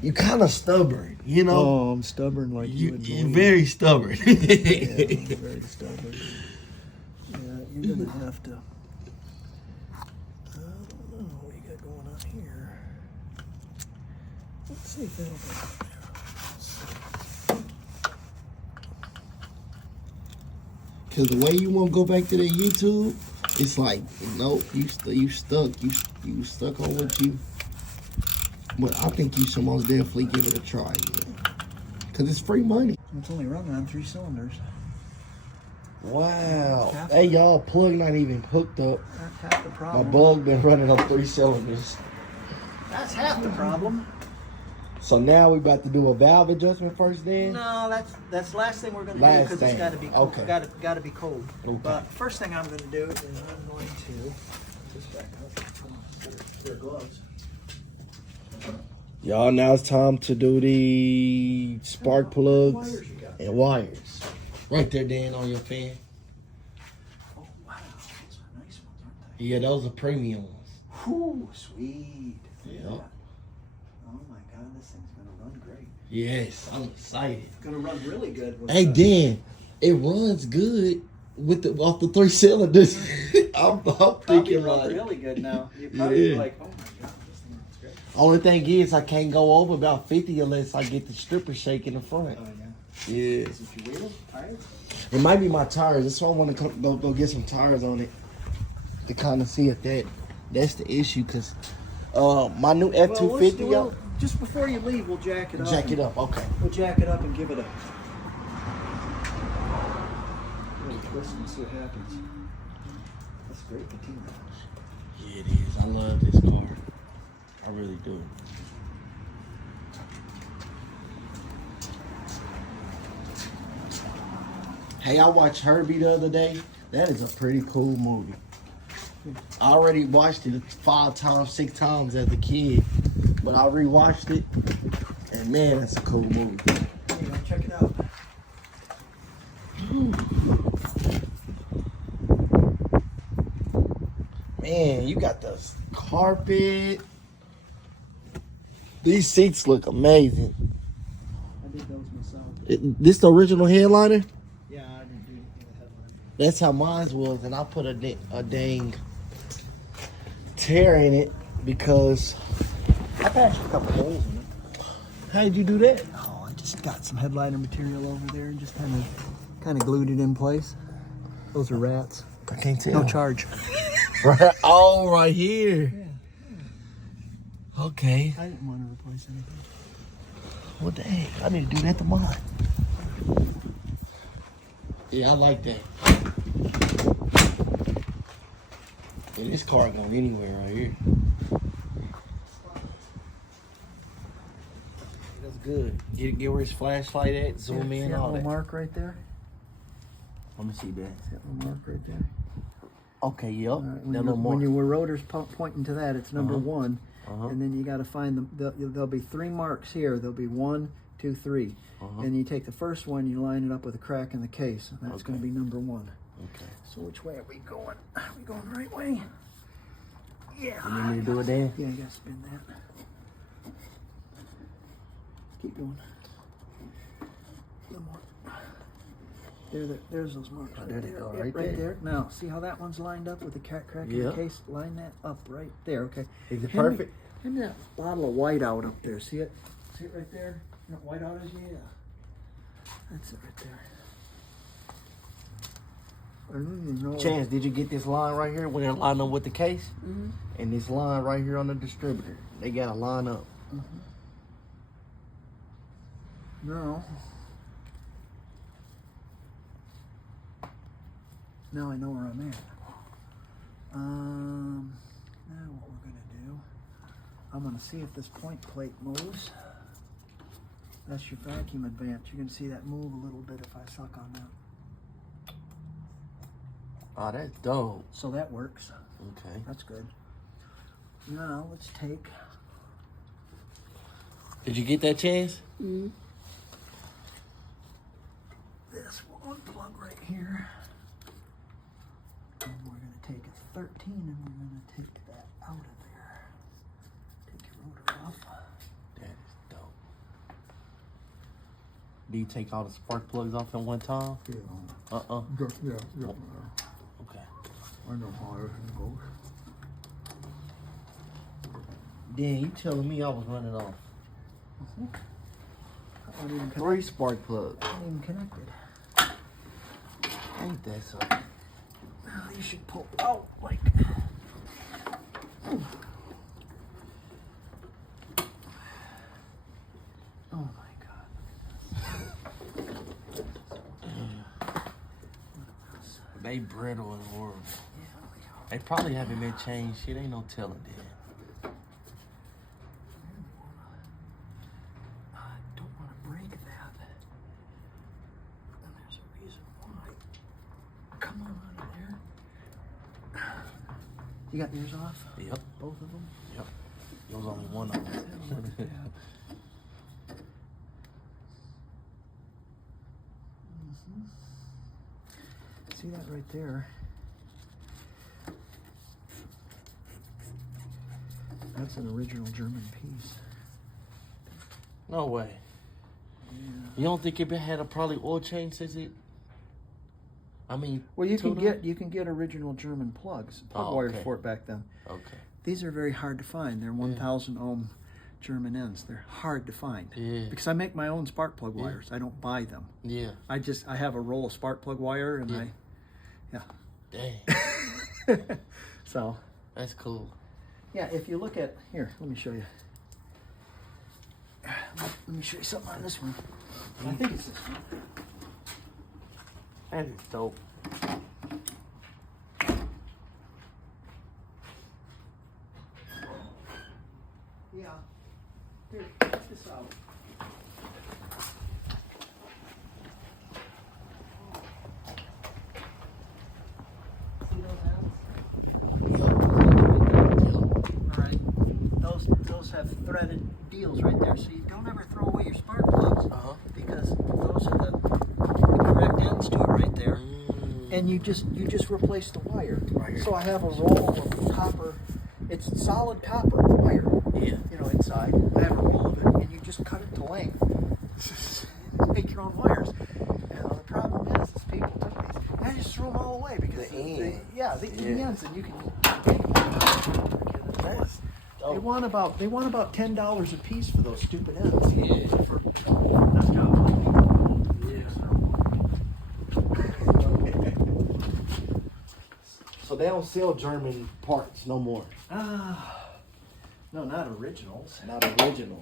You kind of stubborn, you know. Oh, I'm stubborn like you would You're believe. very stubborn. Yeah, I'm very stubborn. Yeah, you're gonna have to. I don't know what you got going on here. Let's see if that'll go. Cause the way you want to go back to the YouTube, it's like, nope, you stuck. You stuck on what you. But I think you should most definitely give it a try. Yeah. Cause it's free money. It's only running on 3 cylinders. Wow. Hey y'all, plug not even hooked up. That's half the My problem. bug been running on 3 cylinders. That's half the problem. So now we about to do a valve adjustment first then? No, that's the last thing we're gonna do Last because it's thing. got to be cold. Okay. Got to be cold. Okay. But first thing I'm going to do is I'm going to just back up. Come on, pair of gloves. Y'all, now it's time to do the spark plugs Wires you got. and wires. Right there, Dan, on your fan. Oh wow, those are nice ones, aren't they? Yeah, those are premium ones. Whew, sweet. Yeah. Oh my God, this thing's gonna run great. Yes, I'm excited. It's gonna run really good. With Hey, Dan, it runs good with the off the 3 cylinders. I'm probably thinking run like. really good now. You're probably Yeah. like, oh my God, this thing runs great. Only thing is, I can't go over about 50 unless I get the stripper shake in the front. Oh yeah. Yeah. Is it your wheel? Tires? It might be my tires. That's why I want to go get some tires on it to kind of see if that's the issue. Cause my new F250, Well, just before you leave, we'll jack it up. jack it up. Okay. We'll jack it up and give it a little twist and see what happens. That's great patina. Yeah, it is. I love this car. I really do. Hey, I watched Herbie the other day. That is a pretty cool movie. I already watched it 5 times, 6 times as a kid, but I rewatched it, and man, that's a cool movie. Hey, check it out. Man, you got the carpet. These seats look amazing. I did those myself. This the original headliner? Yeah, I didn't do anything with the headline. That's how mine was, and I put a dang tear in it because. I patched a couple holes in it. How did you do that? Oh, I just got some headliner material over there and just kind of glued it in place. Those are rats. I can't tell. No charge. Right. Oh, right here. Okay. I didn't want to replace anything. Well, dang, I need to do that to mine. Yeah, I like that. And this car going anywhere right here. That's good. Get where his flashlight at. Zoom See in. that All little that. mark right there? Let me see that. See that little mark right there? Okay. Yep. All right, That little mark. when your rotor's pointing to that, it's number 1. Uh-huh. And then you got to find them. There'll be 3 marks here. There'll be 1, 2, 3. Uh-huh. And you take the first one, you line it up with a crack in the case. And that's going to Okay. be number 1. Okay. So which way are we going? Are we going the right way? Yeah. You need me to do it then? Yeah, you got to spin that. Keep going. No more. There's those marks. there they go, Yep, right right there. there. Now, see how that one's lined up with the crack in Yeah. the case? Line that up right there. Okay. Is it Hand me- perfect? Hand me that bottle of white out up there. See it? See it right there? You know what white out is? Yeah. That's it right there. I don't even know. Chance, did you get this line right here when they're lined up with the case? Mhm. And this line right here on the distributor. They got to line up. No. Now I know where I'm at. Now what we're gonna do, I'm gonna see if this point plate moves. That's your vacuum advance. You're gonna see that move a little bit if I suck on that. Oh, that's dope. So that works. Okay. That's good. Now let's take. Did you get that chance? Mm-hmm. This one plug right here. And we're going to take a 13 and we're going to take that out of there. Take your rotor off. That is dope. Do you take all the spark plugs off at one time? Yeah. Uh-uh. Yeah. Okay. I know how everything goes. Then you telling me I was running off. Not even 3 spark plugs. Not even connected. Ain't that so? Now you should pull out like. Oh my God. They brittle and horrible. They probably haven't been changed. Shit, ain't no telling then. I don't want to break that. And there's a reason why. Come on out of there. You got yours off? Yep. Both of them? Yep. There was only one of them. See that right there? That's an original German piece. No way. Yeah. You don't think it had a probably oil change since it? I mean, Well, you tune can get original German plugs, plug Oh, wires okay. for it back then. Okay. These are very hard to find. They're 1,000 ohm German ends. They're hard to find. Yeah. Because I make my own spark plug wires. I don't buy them. Yeah. I have a roll of spark plug wire and Dang. So. That's cool. Yeah, if you look at, here, let me show you. Let me show you something on this one. I think it's this one. That is dope. Yeah. Here, check this out. See those ends? All right. Those have threaded deals right there, so you don't ever throw away your spark plugs because those are the correct ends to it right there. And you just replace the wire. Right. So I have a roll of copper. It's solid copper wire. Yeah. You know, inside. I have a roll of it, and you just cut it to length. Make your own wires. And the problem is people took these. I just threw them all away because The end. the ends, and you can. That's They dope. want about $10 a piece for those stupid ends. Yeah. That's how So they don't sell German parts no more. no, not originals. Not original.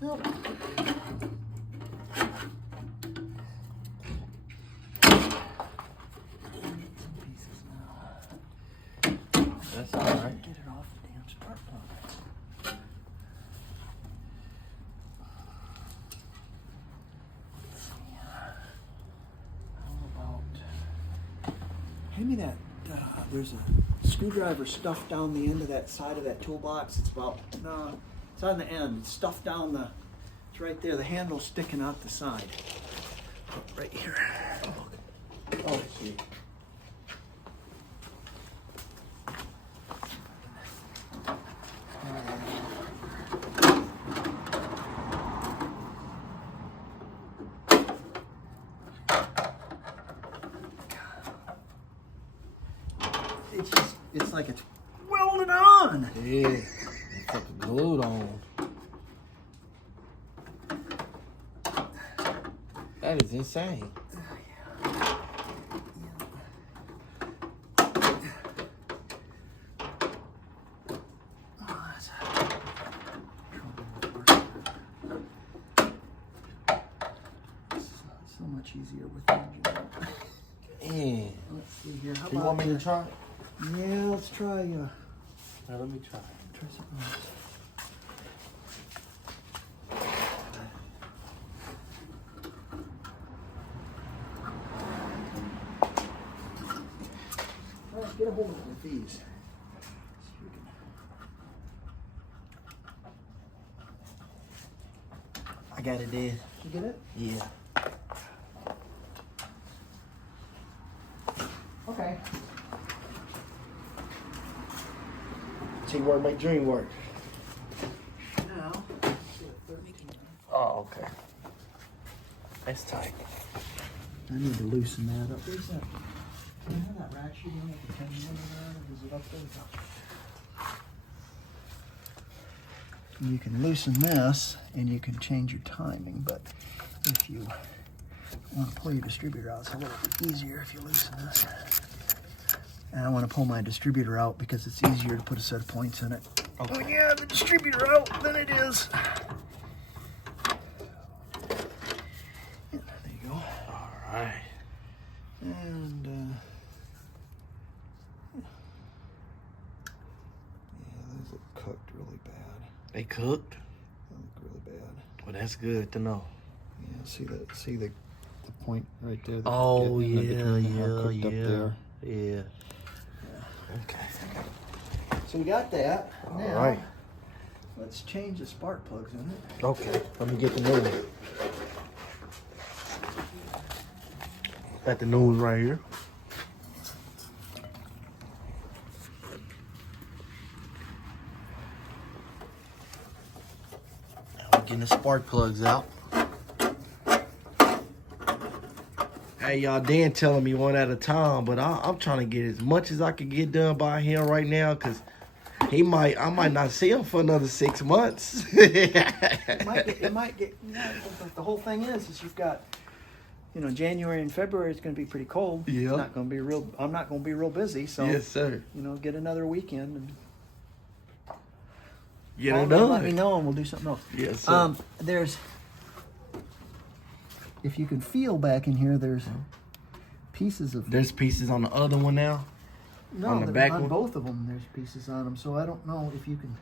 Nope. That's all right. Get it off the damn spark plug. Let's see. How about? Hand me that. There's a screwdriver stuffed down the end of that side of that toolbox. It's about it's on the end. It's stuffed down the. It's right there. The handle's sticking out the side. Right here. Oh, shit. It's like it's welded on. Yeah. It's fucking glued on. That is insane. So much easier with the engine. Man. Let's see here. How You about want me to try? Yeah, let's try. Now, let me try. Try something else. get a hold of it with these. See if we can- I got it there. You get it? Yeah. Okay. Teamwork make dream work. Now, Oh, okay. That's tight. I need to loosen that up. Where's that? Do you have that ratchet in with the 10 millimeter? Is it up there? You can loosen this and you can change your timing, but if you want to pull your distributor out, it's a little bit easier if you loosen this. And I want to pull my distributor out because it's easier to put a set of points in it. Okay. When you have the distributor out, then it is. Yeah, there you go. All right. And yeah, those look cooked really bad. They cooked? They look really bad. Well, that's good to know. Yeah, see the point right there? that Oh, get in yeah, between how yeah, cooked up yeah. there. Yeah. Okay. So we got that. All Now, right. let's change the spark plugs in it. Okay. Let me get the new one. Got the new one right here. Now we're getting the spark plugs out. Hey y'all, Dan telling me one at a time, but I'm trying to get as much as I can get done by him right now, cause I might not see him for another 6 months. It might get. Yeah, but the whole thing is you've got, January and February is going to be pretty cold. Yeah. It's not going to be real. I'm not going to be real busy. So Yes, sir. get another weekend and Get call it me and done. let me know and we'll do something else. Yes, sir. There's, if you can feel back in here, there's pieces of. There's pieces on the other one now. No, on the back on one? both of them, there's pieces on them. So I don't know if you can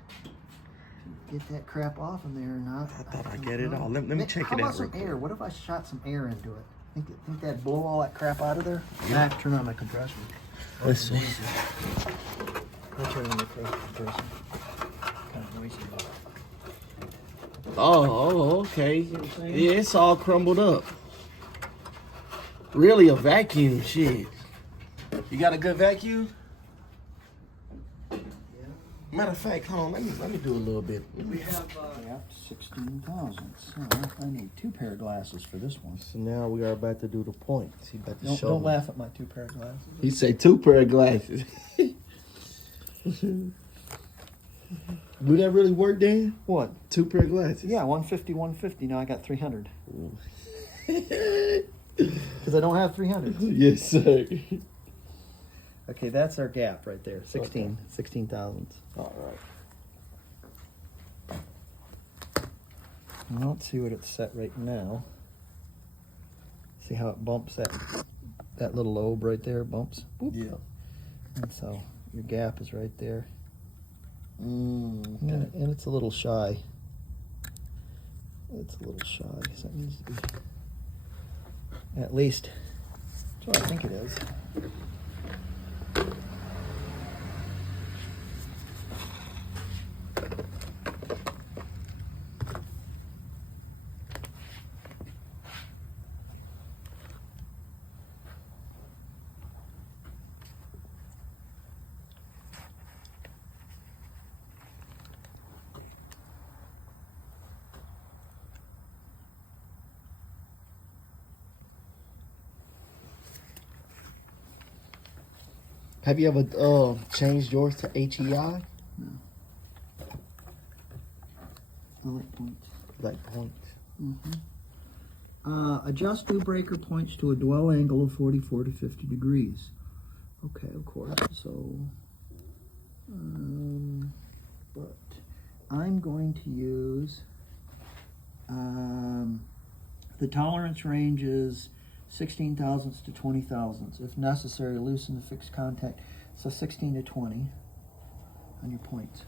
get that crap off in there or not. I thought I don't get it know. all. Let me check How it about out some real quick. air? What if I shot some air into it? Think that'd blow all that crap out of there? Yeah. Turn on my compressor. Let's see. I'll turn on the compressor. Kind of noisy. Oh, okay. what I'm saying? Yeah, it's all crumbled up. Really a vacuum, shit. You got a good vacuum? Matter of fact, hold on, let me do a little bit. We have 16,000. So I need 2 pair of glasses for this one. So now we are about to do the points. He about to show Don't me. laugh at my 2 pair of glasses. He say 2 pair of glasses. Would that really work, Dan? What? 2 pair of glasses? Yeah, 150, 150. Now I got 300. Because I don't have 300. Yes, sir. Okay, that's our gap right there. 16. Okay. 16 thousandths. All right. Well, let's see what it's set right now. See how it bumps that little lobe right there bumps. Boop. Yeah. And so your gap is right there. Okay. And it's a little shy. It's a little shy, so it needs to be at least. That's what I think it is. Have you ever changed yours to HEI? Light points. Like points. Adjust new breaker points to a dwell angle of 44 to 50 degrees. Okay, of course. So, but I'm going to use the tolerance range is 16 thousandths to 20 thousandths. If necessary, loosen the fixed contact. So 16 to 20 on your points.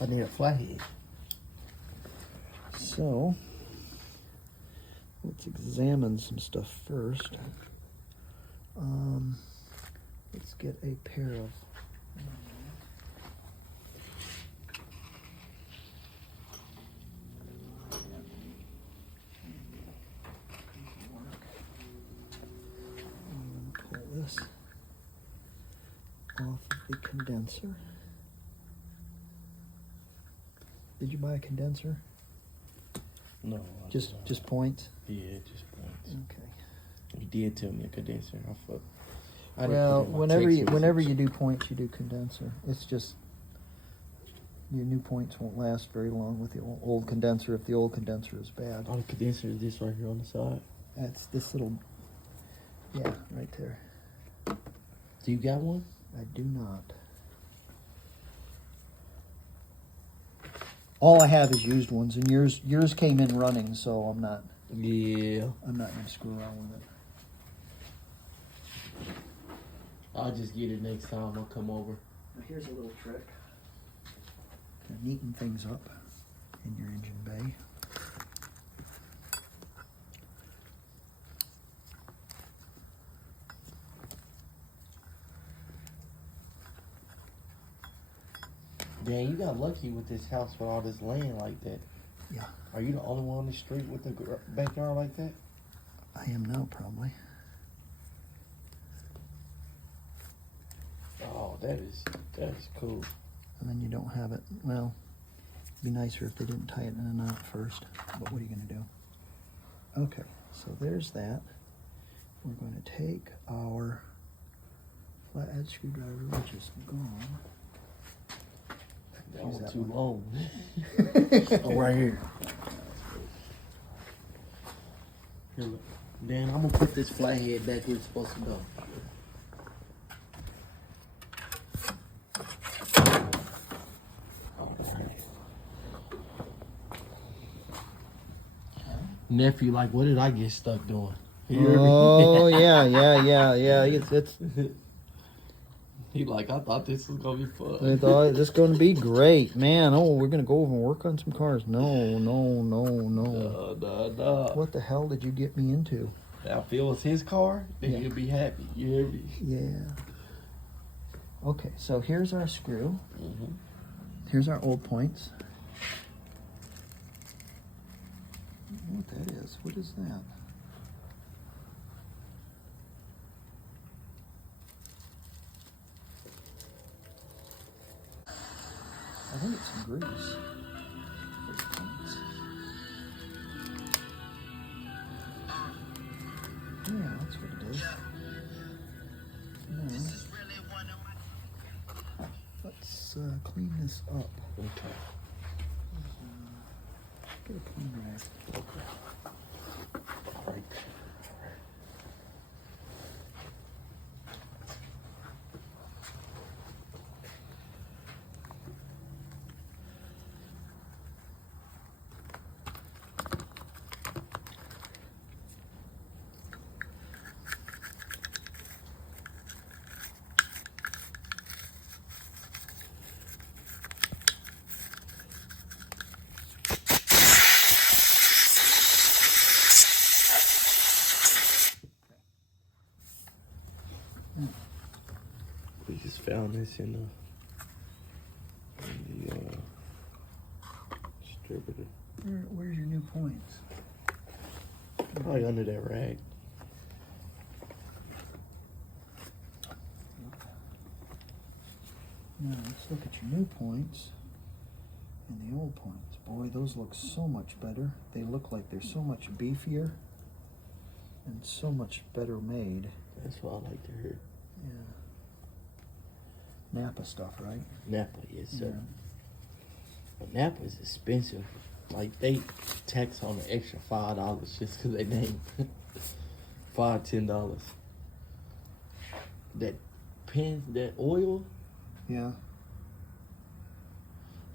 I need a flathead. So, let's examine some stuff first. Let's get a pair of. Pull this off of the condenser. Did you buy a condenser? No. Just points? Yeah, just points. Okay. You did tell me a condenser. I Well, didn't put it in my whenever text whenever message. you do points, you do condenser. It's just your new points won't last very long with the old condenser if the old condenser is bad. Oh, the condenser is this right here on the side. That's this little, yeah, right there. Do you got one? I do not. All I have is used ones, and yours came in running, so I'm not Yeah. gonna screw around with it. I'll just get it next time I'll come over. Now here's a little trick to neaten things up in your engine bay. Dan, you got lucky with this house with all this land like that. Yeah. Are you the only one on the street with the backyard like that? I am now, probably. Oh, that is cool. And then you don't have it. Well, it'd be nicer if they didn't tie it in a knot first. But what are you going to do? Okay, so there's that. We're going to take our flathead screwdriver, which is gone. That Use was that too one. long. Oh, right here. Here, look. Dan, I'm gonna put this flathead back where it's supposed to go. Nephew, like, what did I get stuck doing? You heard me? Oh, yeah. It's He like, I thought this was gonna be I fun. thought this is going to be great, man. Oh, we're going to go over and work on some cars. No. No. What the hell did you get me into? Now, if it was his car, then Yeah. he'd be happy. You hear me? Yeah. Okay, so here's our screw. Mm-hmm. Here's our old points. I don't know what that is. What is that? I think it's some grease. Those points. Yeah, that's what it is. No. Let's clean this up. Okay. Get a clean rag. Okay. All right. We just found this in the distributor. Where's your new points? Probably under that rag. Now let's look at your new points and the old points. Boy, those look so much better. They look like they're so much beefier and so much better made. That's what I like to hear. Yeah. Napa stuff, right? Napa, yes, sir. Yeah. But Napa is expensive. Like, they tax on the extra $5 just because they name $5-10. That that oil. Yeah.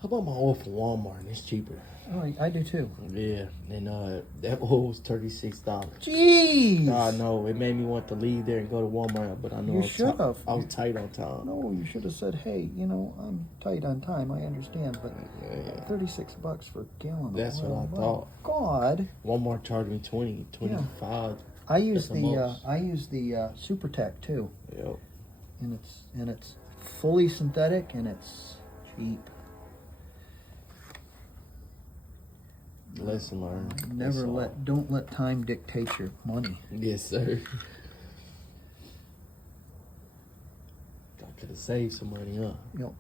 How about my oil from Walmart? And it's cheaper. Oh, I do too. Yeah, and that oil was $36. Jeez! I know it made me want to leave there and go to Walmart, but I know You I was should've. I was tight on time. No, you should have said, hey, I'm tight on time. I understand, but Yeah. $36 for a gallon That's of oil. what I My thought. God. Walmart charged me 20, 25. I use At the most. the Super Tech too. Yep. and it's fully synthetic and it's cheap. Lesson learned. Don't let time dictate your money. Yes, sir. I could have saved some money, huh? Yep.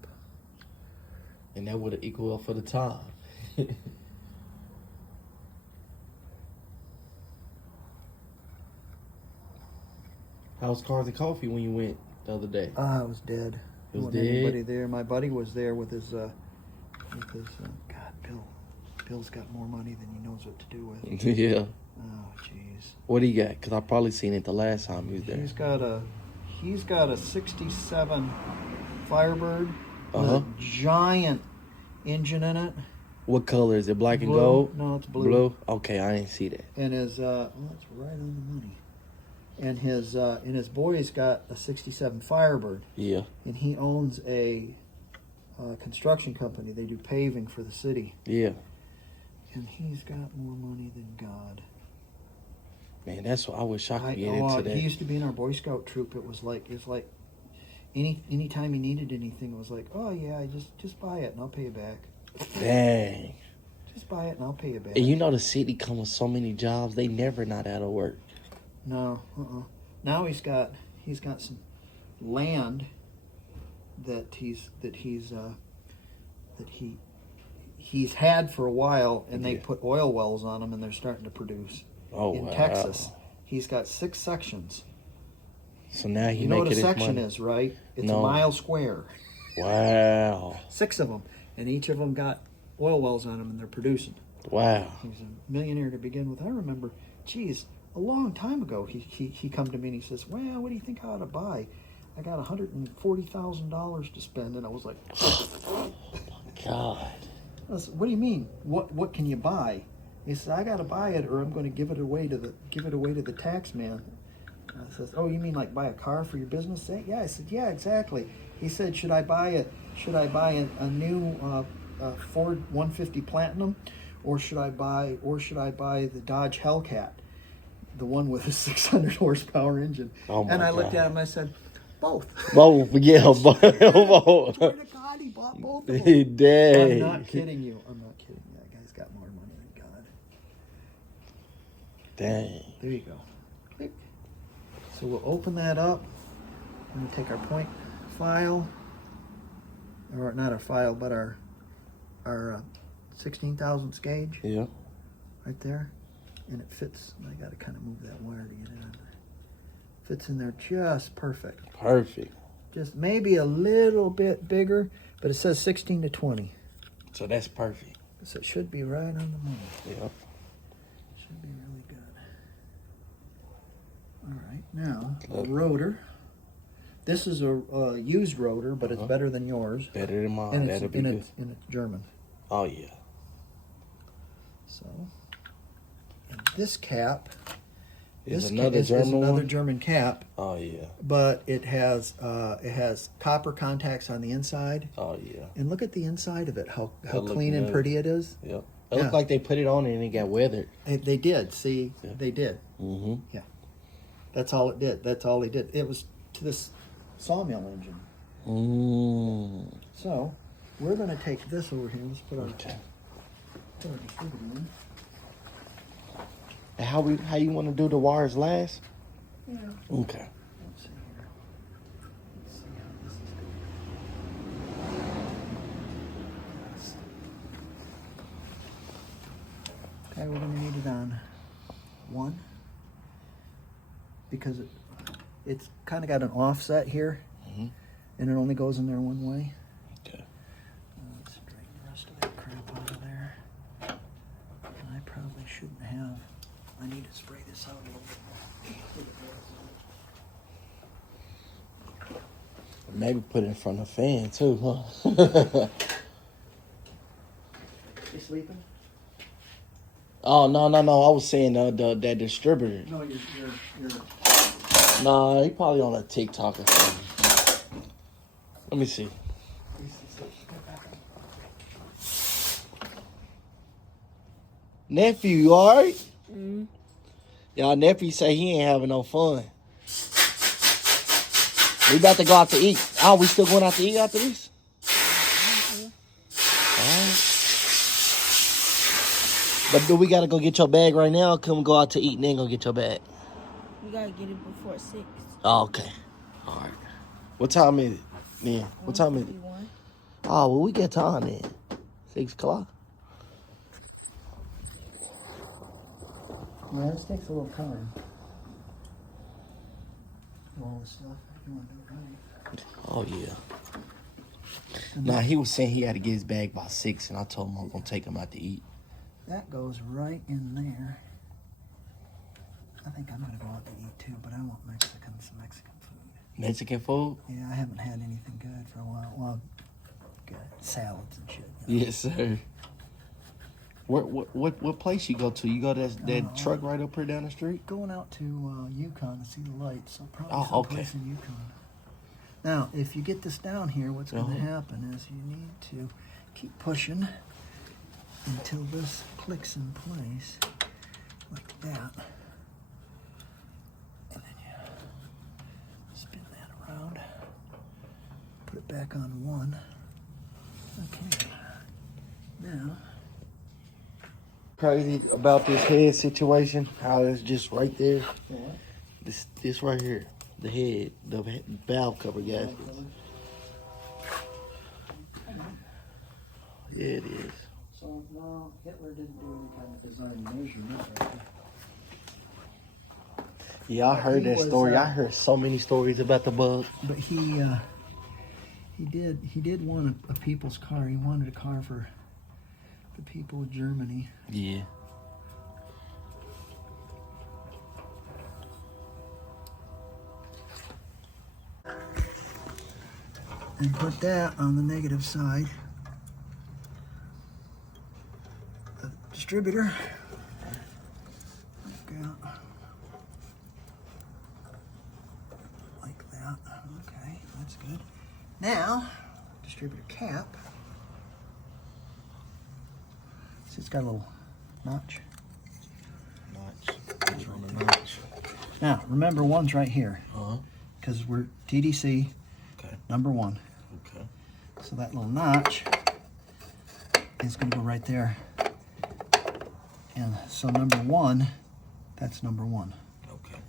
And that would have equaled up for the time. How's Cars and Coffee when you went the other day? I was dead. It was Wasn't anybody dead? there. My buddy was there with his God, Bill. Bill's got more money than he knows what to do with. Yeah. Oh, jeez. What do you got? Because I probably seen it the last time he was there. He's got a 67 Firebird with Uh-huh. a giant engine in it. What color is it? Black and Blue. gold? No, it's blue. Blue? Okay, I didn't see that. And his well, that's right on the money. And his boy's got a 67 Firebird, Yeah. and he owns a construction company. They do paving for the city. Yeah. And he's got more money than God. Man, that's what I wish I could get into that. He used to be in our Boy Scout troop. It's like any time he needed anything, it was like, oh yeah, just buy it and I'll pay you back. Dang. Just buy it and I'll pay you back. And you know the city comes with so many jobs, they never not out of work. No, Now he's got some land that he's had for a while, and they Yeah. put oil wells on them, and they're starting to produce. Oh, in wow. Texas, he's got 6 sections. So now he You know what a making his section money. is, right? It's No. a mile square. Wow. 6 of them, and each of them got oil wells on them, and they're producing. Wow. He's a millionaire to begin with. I remember, geez, a long time ago, he come to me and he says, well, what do you think I ought to buy? I got $140,000 to spend. And I was like, God. I said, what do you mean? What can you buy? He says, I got to buy it, or I'm going to give it away to the tax man. I says, oh, you mean like buy a car for your business? Yeah. I said, yeah, exactly. He said, should I buy a new Ford 150 Platinum, or should I buy the Dodge Hellcat, the one with a 600 horsepower engine? Oh my and I looked God. at him and I said, both. Both, yeah, both. Swear to God, he bought both of them. Dang. I'm not kidding you. That guy's got more money than God. Dang. There you go. Click. So we'll open that up. I'm going to take our point file, or not our file, but our 16 thousandths gauge Yeah. right there, and it fits. I got to kind of move that wire to get in. Fits in there just perfect. Perfect. Just maybe a little bit bigger, but it says 16 to 20, So that's perfect. so it should be right on the money. Yep. Should be really good. All right, now Look. the rotor. This is a used rotor, but it's Uh-huh. better than yours. Better than mine. And That'll be good. it's German. Oh, yeah. So, and this cap Is is another German another one? German cap, Oh, yeah. but it has copper contacts on the inside. Oh, yeah. And look at the inside of it, how That look clean and good. pretty it is. Yep. It Yeah. looked like they put it on and it got weathered. They did. See, Yeah. they did. Mm-hmm. That's all it did. That's all they did. It was to this sawmill engine. Mm. So we're going to take this over here. Let's put our Okay. distributor in. And how you want to do the wires last? Yeah. Okay. Let's see here. Let's see how this is going. Okay, we're going to need it on 1 because it's kind of got an offset here, Mhm. and it only goes in there one way. Okay. Let's straighten the rest of that crap out of there. I probably shouldn't have. I need to spray this out a little bit more. Maybe put it in front of the fan too, huh? You sleeping? Oh, no. I was saying that distributor. No, you're. Nah, he probably on a TikTok or something. Let me see. Nephew, you alright? Y'all nephew say he ain't having no fun. We about to go out to eat. Oh, we still going out to eat after this? Alright. But do we gotta go get your bag right now? Or can we go out to eat and then go get your bag? We gotta get it before 6. Oh, okay. All right. What time is it? Yeah. What time is it? 1:51. Oh, well, we got time then. 6 o'clock. Well, this takes a little time. All the stuff you want to do right. Oh, yeah. Nah, he was saying he had to get his bag by 6, and I told him I'm going to take him out to eat. That goes right in there. I think I'm gonna go out to eat too, but I want some Mexican food. Mexican food? Yeah, I haven't had anything good for a while. Well, good salads and shit. You know? Yes, sir. What place you go to? You go to that truck right up here down the street? Going out to Yukon to see the lights. So probably Oh, someplace in Yukon. Now, if you get this down here, what's going to happen is you need to keep pushing until this clicks in place like that. And then you spin that around. Put it back on 1. Okay. Now, Crazy about this head situation, how it's just right there. what? This right here. The head, the valve cover gasket. Yeah, it is. So, no, Hitler didn't do any kind of design measurement right there. Yeah, I heard He that was, story. I heard so many stories about the bug. But he did want a people's car. He wanted a car for the people of Germany. Yeah. And put that on the negative side. The distributor. Like that. Okay, that's good. Now, distributor cap. See, it's got a little notch. Notch. Now, remember, 1's right here. Uh-huh. Because we're TDC, Okay. number 1. Okay. So that little notch is going to go right there. And so number 1, that's number 1. Okay.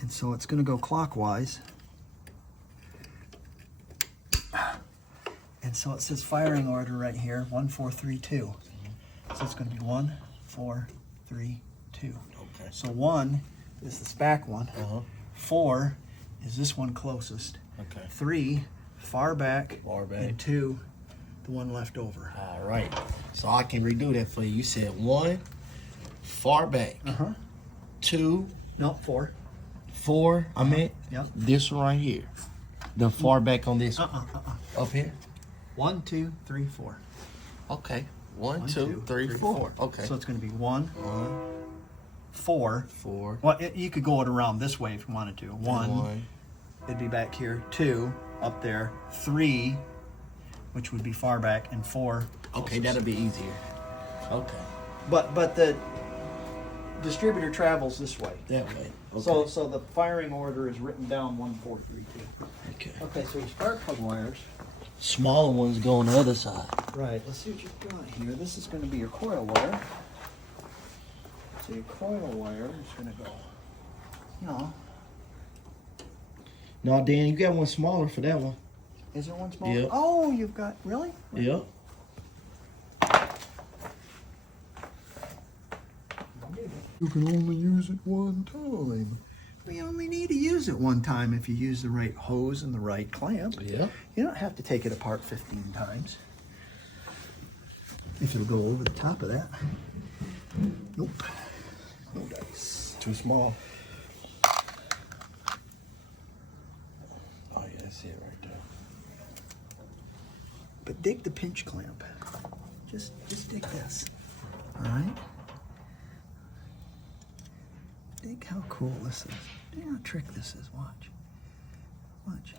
And so it's going to go clockwise. And so it says firing order right here, 1, 4, 3, 2. So it's going to be 1, 4, 3, 2. Okay. So 1 is the SPAC one. Uh-huh. 4 is this one closest. Okay. 3, far back. Far back. And 2, the one left over. All right. So I can redo that for you. You said 1, far back. Uh-huh. 2, No, 4. 4. I meant Yep. this one right here. The far back on this one. Up here. 1, 2, 3, 4. Okay. 1, 1, 2, 3, 4. Okay. So it's going to be 1, 1, 4. 4. Well, you could go it around this way if you wanted to. 1, 1. it'd be back here. 2, up there. 3, which would be far back, and 4. Okay, that'll be easier. Okay. But the distributor travels this way. That way. Okay. So the firing order is written down 1, 4, 3, 2. Okay. Okay, so your spark plug wires. Smaller ones go on the other side. Right. Let's see what you've got here. This is going to be your coil wire. So your coil wire is going to go. No. No, Dan, you got one smaller for that one. Is there one smaller? Yep. Oh, you've got really? Yep. You can only use it one time. We only need to use it one time if you use the right hose and the right clamp. Yep. You don't have to take it apart 15 times. If it'll go over the top of that. Nope. No dice. Too small. Oh yeah, that's it right there. But dig the pinch clamp. Just dig this. All right. Dig how cool this is. Dig how trick this is. Watch. Watch.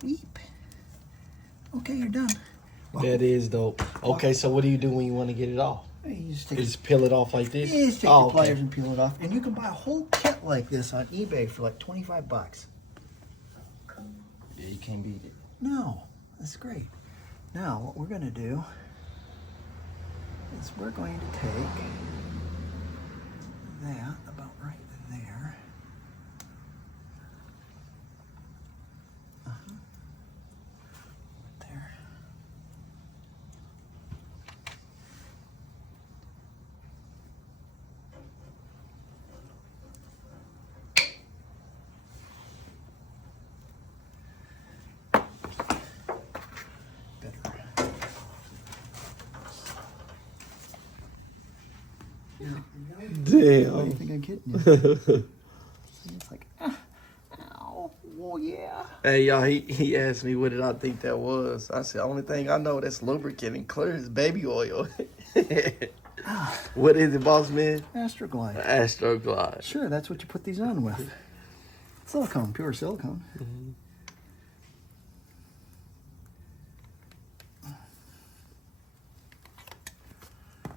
Beep. Okay, you're done. Well, That is dope. Okay, so what do you do when you want to get it off? You just take You just peel it off like this? You just take Oh, your okay. pliers and peel it off. And you can buy a whole kit like this on eBay for like 25 bucks. Yeah, you can't beat it. No, that's great. Now, what we're going to do is we're going to take that about right there. There. What do Damn. you think I'm kidding you? It's like, ow, oh yeah. Hey, y'all, he asked me what did I think that was. I said, only thing I know that's lubricant and clear is baby oil. What is it, boss man? Astroglide. Astroglide. Sure, that's what you put these on with. Silicone, pure silicone.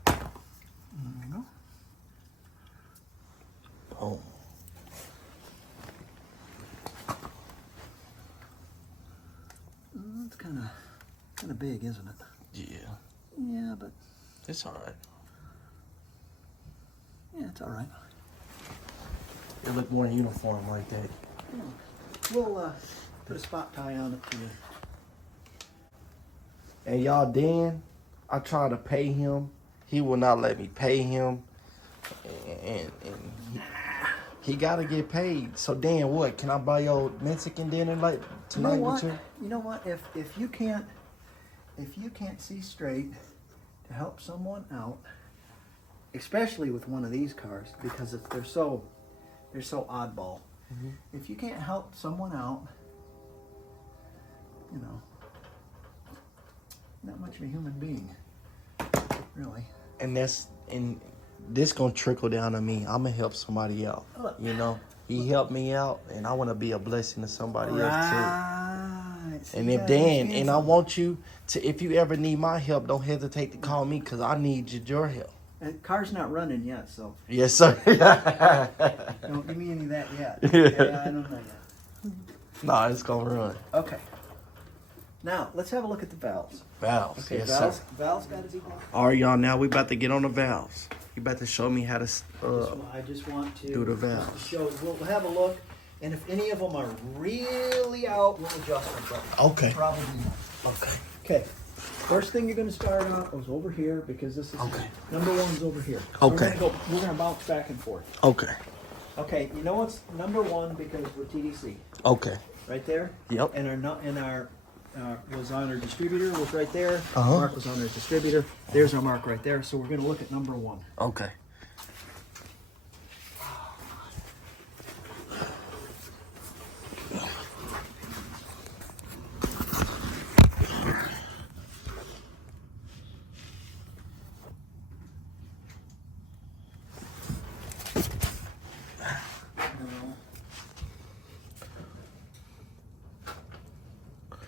There we go. Oh. It's kind of big, isn't it? Yeah. Yeah, but It's all right. yeah, it's all right. It look more uniform like that. We'll put a spot tie on it for you. And y'all, Dan, I tried to pay him. He will not let me pay him. And he got to get paid. So, Dan, what? Can I buy your Mexican dinner like tonight with you? You know what? If you can't see straight to help someone out, especially with one of these cars, because they're so oddball. Mm-hmm. If you can't help someone out, you know, not much of a human being, really. And this gonna trickle down to me. I'm gonna help somebody out. You know, he helped me out, and I want to be a blessing to somebody else Right. too. And if Dan, and I want you to, if you ever need my help, don't hesitate to call me, cause I need your help. And car's not running yet, so Yes, sir. don't give me any of that yet. Yeah. Yeah, I don't know yet. Nah, it's gonna run. Okay. Now let's have a look at the valves. Valves. Okay, Yes, valves. sir. Valves got to be. All right, y'all. Now we about to get on the valves. You about to show me how to. I just want to do the just valves. to show. We'll have a look, and if any of them are really out, we'll adjust them. But Okay. probably not. Okay. Okay. First thing you're going to start out is over here because this is Okay. number one's over here. So Okay. We're gonna bounce back and forth. Okay. Okay. You know what's number one because we're TDC Okay. right there. Yep. And our was on our distributor was right there. Uh-huh. Mark was on our distributor. There's our mark right there. So we're going to look at number one. Okay.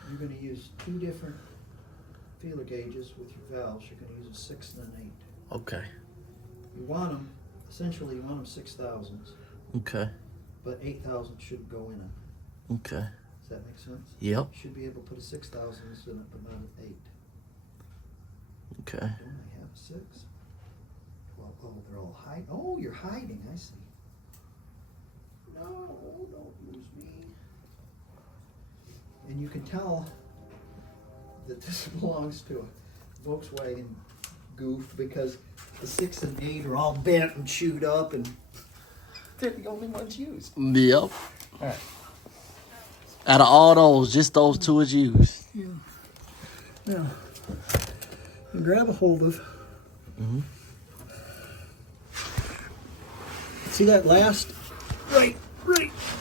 You're going to use two different feeler gauges with your valves. You're going to use a 6 and an 8. Okay. You want them, essentially, you want them 6,000s, Okay. but 8,000 should go in it. Okay. Does that make sense? Yep. You should be able to put a 6,000s in it, but not an 8. Okay. Don't they have a 6? Well, oh, they're all hiding. Oh, you're hiding. I see. No, don't use me. And you can tell that this belongs to a Volkswagen goof because the 6 and 8 are all bent and chewed up, and they're the only ones used. Yep. All right. Out of all those, just those two is used. Yeah. Now, you grab a hold of. Mm-hmm. See that last? Right.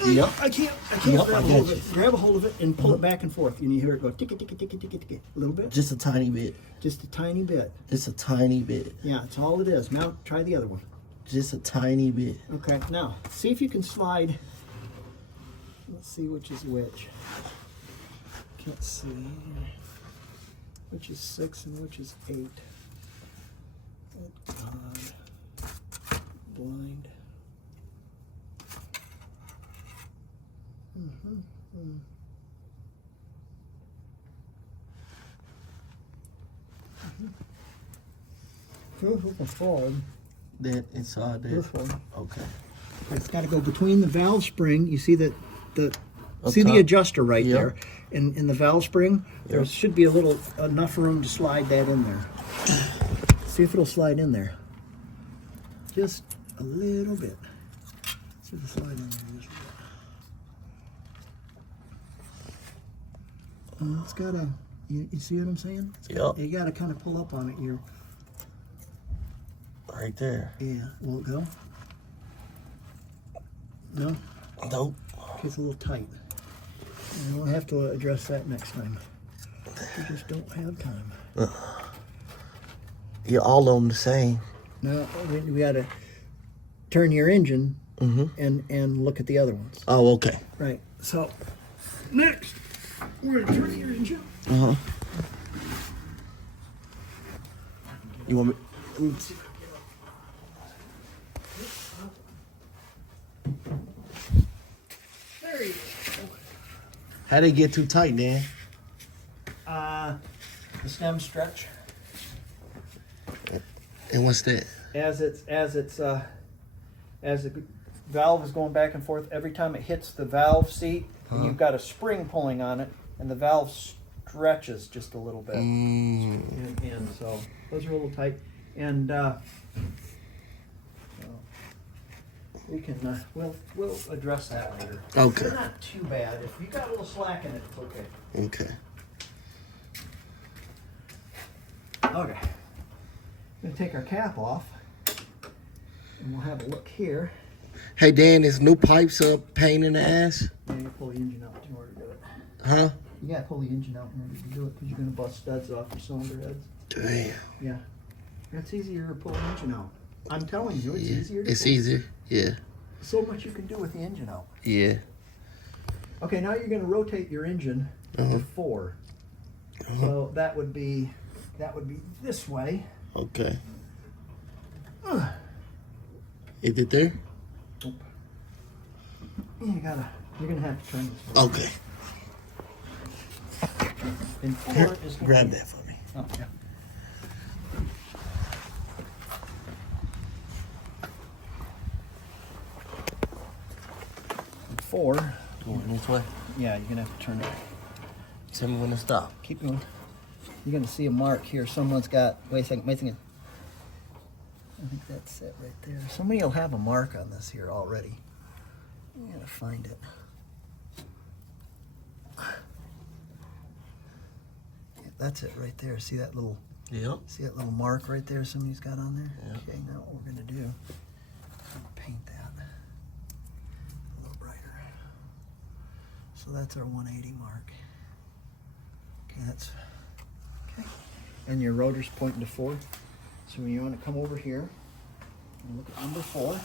Yep. I can't Yep, grab I a hold got of it. Grab a hold of it and pull it back and forth. And you hear it go tick, tick, tick, tick, tick, tick, a little bit. Just a tiny bit. Just a tiny bit. Just a tiny bit. Yeah, that's all it is. Now try the other one. Just a tiny bit. Okay, now see if you can slide. Let's see which is which. Can't see. Which is 6 and which is 8. God. Blind. This is a fraud. That inside there. This one. Okay. It's got to go between the valve spring. You see that the Up see the top? adjuster right Yep. there, in the valve spring. There Yep. should be a little enough room to slide that in there. See if it'll slide in there. Just a little bit. See if it'll slide in there just a bit. It's got to. You see what I'm saying? Yep. You got to kind of pull up on it. You're. Right there. Yeah. Will it go? No. Nope. Okay, it's a little tight. And we'll have to address that next time. We just don't have time. You're all on the same. No, we got to turn your engine Mm-hmm. and look at the other ones. Oh, okay. Right. So next, we're gonna turn your engine. Uh-huh. You want me? Let me see if I can get up. There you How they get too tight, Dan? go. The stem stretch. And what's that? As the valve is going back and forth, every time it hits the valve seat, and you've got a spring pulling on it, and the valve stretches just a little bit. And so those are a little tight. And we can we'll address that later. Okay. They're not too bad. If you got a little slack in it, it's okay. Okay. Okay. We're gonna take our cap off, and we'll have a look here. Hey, Dan, is new pipes a pain in the ass? Yeah, you pull the engine out in order to do it. Huh? You gotta pull the engine out in order to do it because you're gonna bust studs off your cylinder heads. Damn. Yeah. It's easier to pull the engine out. I'm telling you, it's Yeah. easier to It's pull. easier. Yeah. So much you can do with the engine out. Yeah. Okay, now you're gonna rotate your engine to 4. So that would be this way. Okay. Is it there? Nope. You're gonna have to turn this way. Okay. And 4 Here, is gonna grab be, that for me. Oh, yeah. And 4, Going this way. yeah, you're gonna have to turn it. Tell me when to stop. Keep going. You're gonna see a mark here. Someone's got. Wait a second. I think that's it right there. Somebody will have a mark on this here already. You gotta find it. Yeah, that's it right there. See that little. Yep. See that little mark right there? Somebody's got on there. Yep. Okay. Now what we're gonna do? I'm gonna paint that a little brighter. So that's our 180 mark. Okay, that's okay. And your rotor's pointing to 4. So you want to come over here and look at number 4. And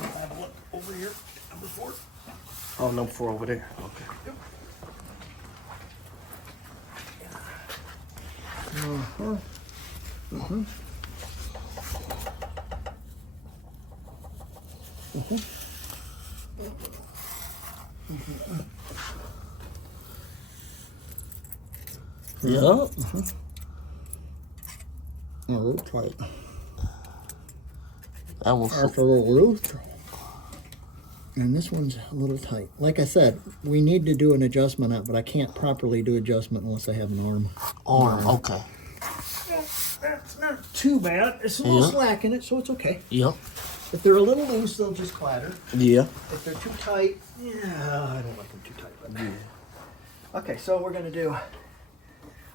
we'll have a look over here at number 4. Oh, number 4 over there. Okay. Yep. A little tight. That was That's a little loose. And this one's a little tight. Like I said, we need to do an adjustment on it, but I can't properly do adjustment unless I have an arm. Okay. That's not too bad. There's a little Yeah. slack in it, so it's okay. Yep. If they're a little loose, they'll just clatter. Yeah. If they're too tight, yeah, I don't like them too tight. But okay, so we're gonna do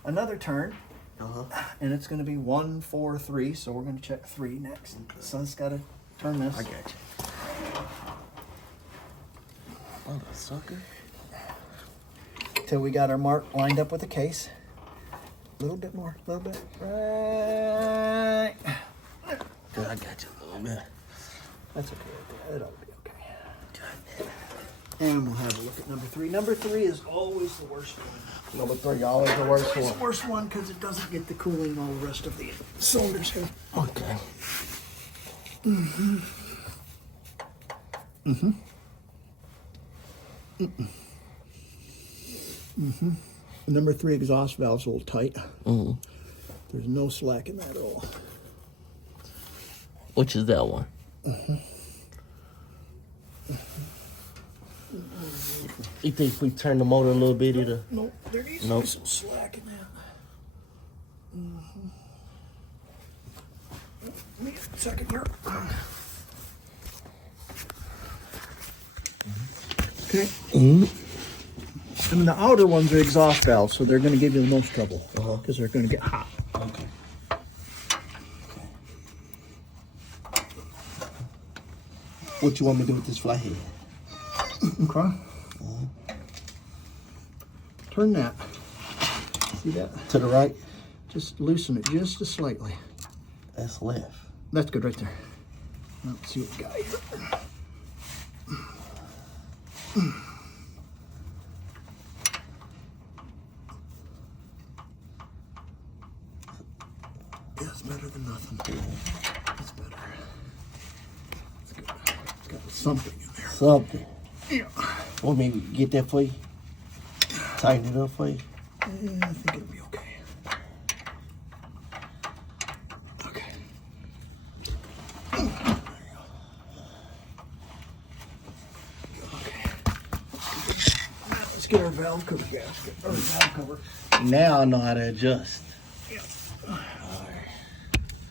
another turn, and it's gonna be 1, 4, 3. So we're gonna check 3 next. So it's gotta turn this. I got you. Oh, sucker. Till we got our mark lined up with the case. A little bit more, a little bit. Right. Good, I got you a little bit. That's okay. Right there. It ought to be okay. And we'll have a look at number 3. Number 3 is always the worst one. Number 3, always the worst Always one. the worst one because it doesn't get the cooling all the rest of the cylinders here. Okay. Number 3 exhaust valve's a little tight. Mm-hmm. There's no slack in that at all. Which is that one? You think if we turn the motor a little bit, it'll... Nope, there needs to be some slack in that. Give me a second here. Okay. And the outer ones are exhaust valves, so they're going to give you the most trouble because they're going to get hot. Okay. What you want me to do with this flathead? Okay. Turn that. See that? To the right? Just loosen it just slightly. That's left. That's good right there. Now, let's see what we got here. Yeah, it's better than nothing. It's better. It's good. It's got something in there. Something. Yeah. Want me to get that for you? Tighten it up for you? Yeah, I think it'll be okay. Okay. There you go. Okay. Now let's get our valve cover gasket, or valve cover. Now I know how to adjust.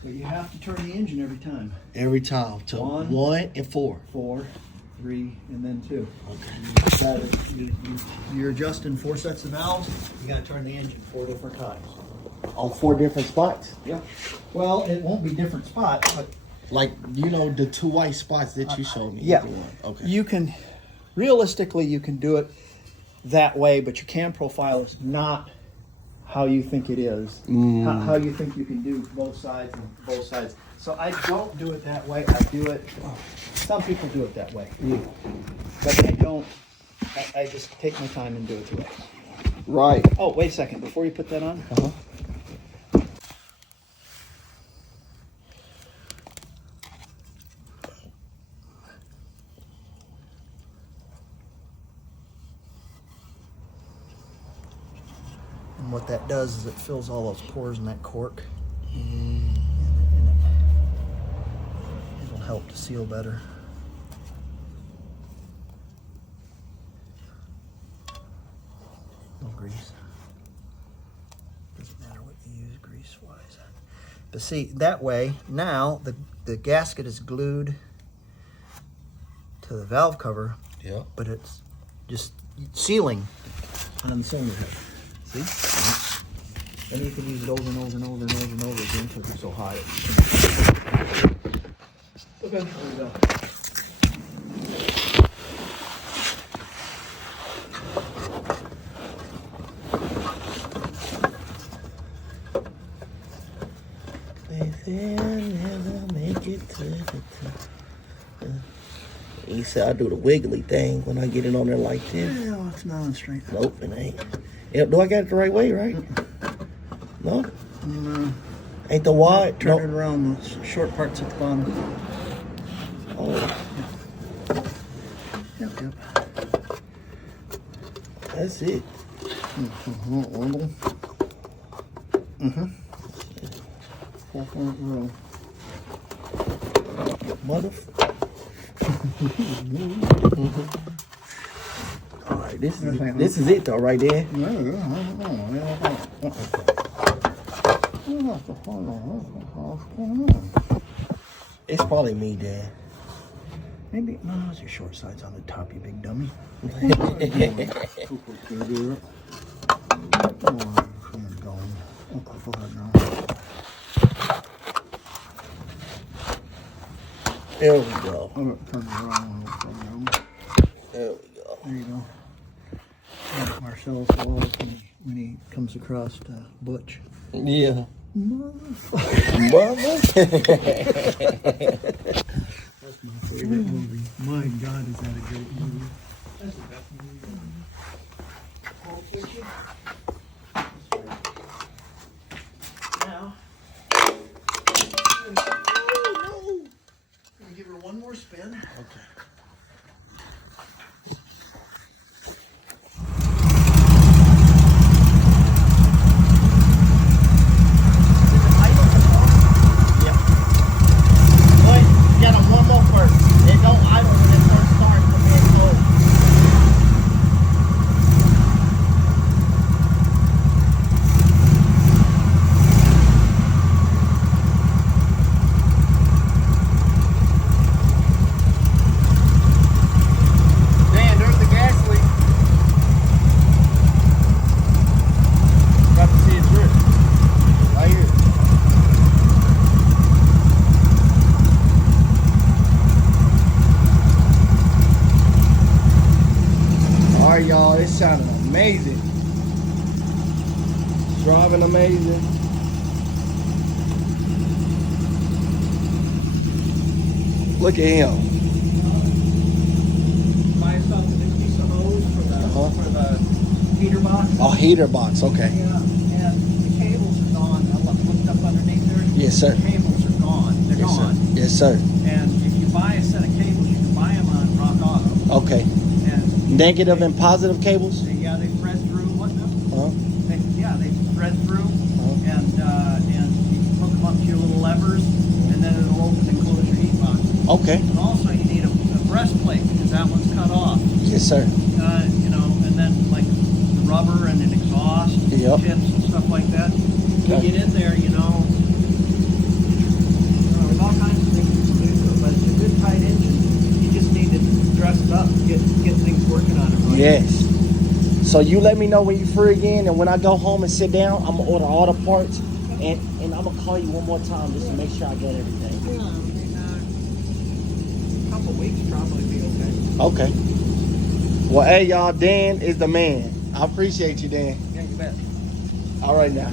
But you have to turn the engine every time. Every time to 1 and 4. 4, 3, and then 2. Okay. You're adjusting 4 sets of valves. You got to turn the engine 4 different times. On 4 different spots? Yeah. Well, it won't be different spots, but Like, you know, the 2 white spots that you showed me. yeah. Either one. Okay. You can, realistically, you can do it that way, but your cam profile is not how you think it is. How you think you can do both sides and both sides. So I don't do it that way. I do it, some people do it that way. Yeah. But I don't, I just take my time and do it the way. Right. Oh, wait a second, before you put that on. And what that does is it fills all those pores in that cork. And it'll help to seal better. No grease. Doesn't matter what you use grease-wise. But see, that way, now the gasket is glued to the valve cover, Yeah. but it's just sealing on the cylinder head. See? Then you can use it over and over and over and over and over again because it's so hot. Okay, there we go. Never make it to the top. He said I do the wiggly thing when I get it on there like this. No, it's not on straight. Nope, it ain't. Yeah, do I got it the right way, right? No? No. Ain't the wide? Turn No. it around, the short parts at the bottom. Oh, Yep. that's it. Angle. Full front row. Motherfucker. All right, this is it though, right there. It's probably me, Dad. Maybe, no, it's your short sides on the top, you big dummy. There we go. Turn it around. There we go. There you go. Marcel's walls when he comes across Butch. Yeah. Mother. That's my favorite movie. My God, is that a great movie? Now, oh no! Gonna give her one more spin. Okay. Get them one more first. They don't idle when it first starts from being closed. Dan, there's the gas leak. Got to see it through. Right here. All right, y'all, it sounded amazing. Driving amazing. Look at him. Buy yourself a new piece of hose for the heater box. Oh, heater box, okay. Yeah, and the cables are gone. I looked up underneath there. Yes, sir. The cables are gone. They're Yes, sir. gone. Yes, sir. And if you buy a set of cables, you can buy them on Rock Auto. Okay. And Negative and positive cables? yeah, they thread through. What now? Uh-huh. They thread through, Uh-huh. and you can hook them up to your little levers, and then it'll open and close your heat box. Okay. And also, you need a breastplate because that one's cut off. Yes, sir. And then like the rubber and an exhaust Yep. tips and stuff like that. You Okay. get in there, there's all kinds of things you can do to it, but it's a good tight engine. You just need to dress it up, get things working on it right. Yes. So you let me know when you're free again, and when I go home and sit down, I'm gonna order all the parts, and I'm gonna call you one more time just to make sure I get everything. Yeah, I mean, a couple weeks probably be okay. Okay. Well, hey, y'all, Dan is the man. I appreciate you, Dan. Yeah, you bet. All right now.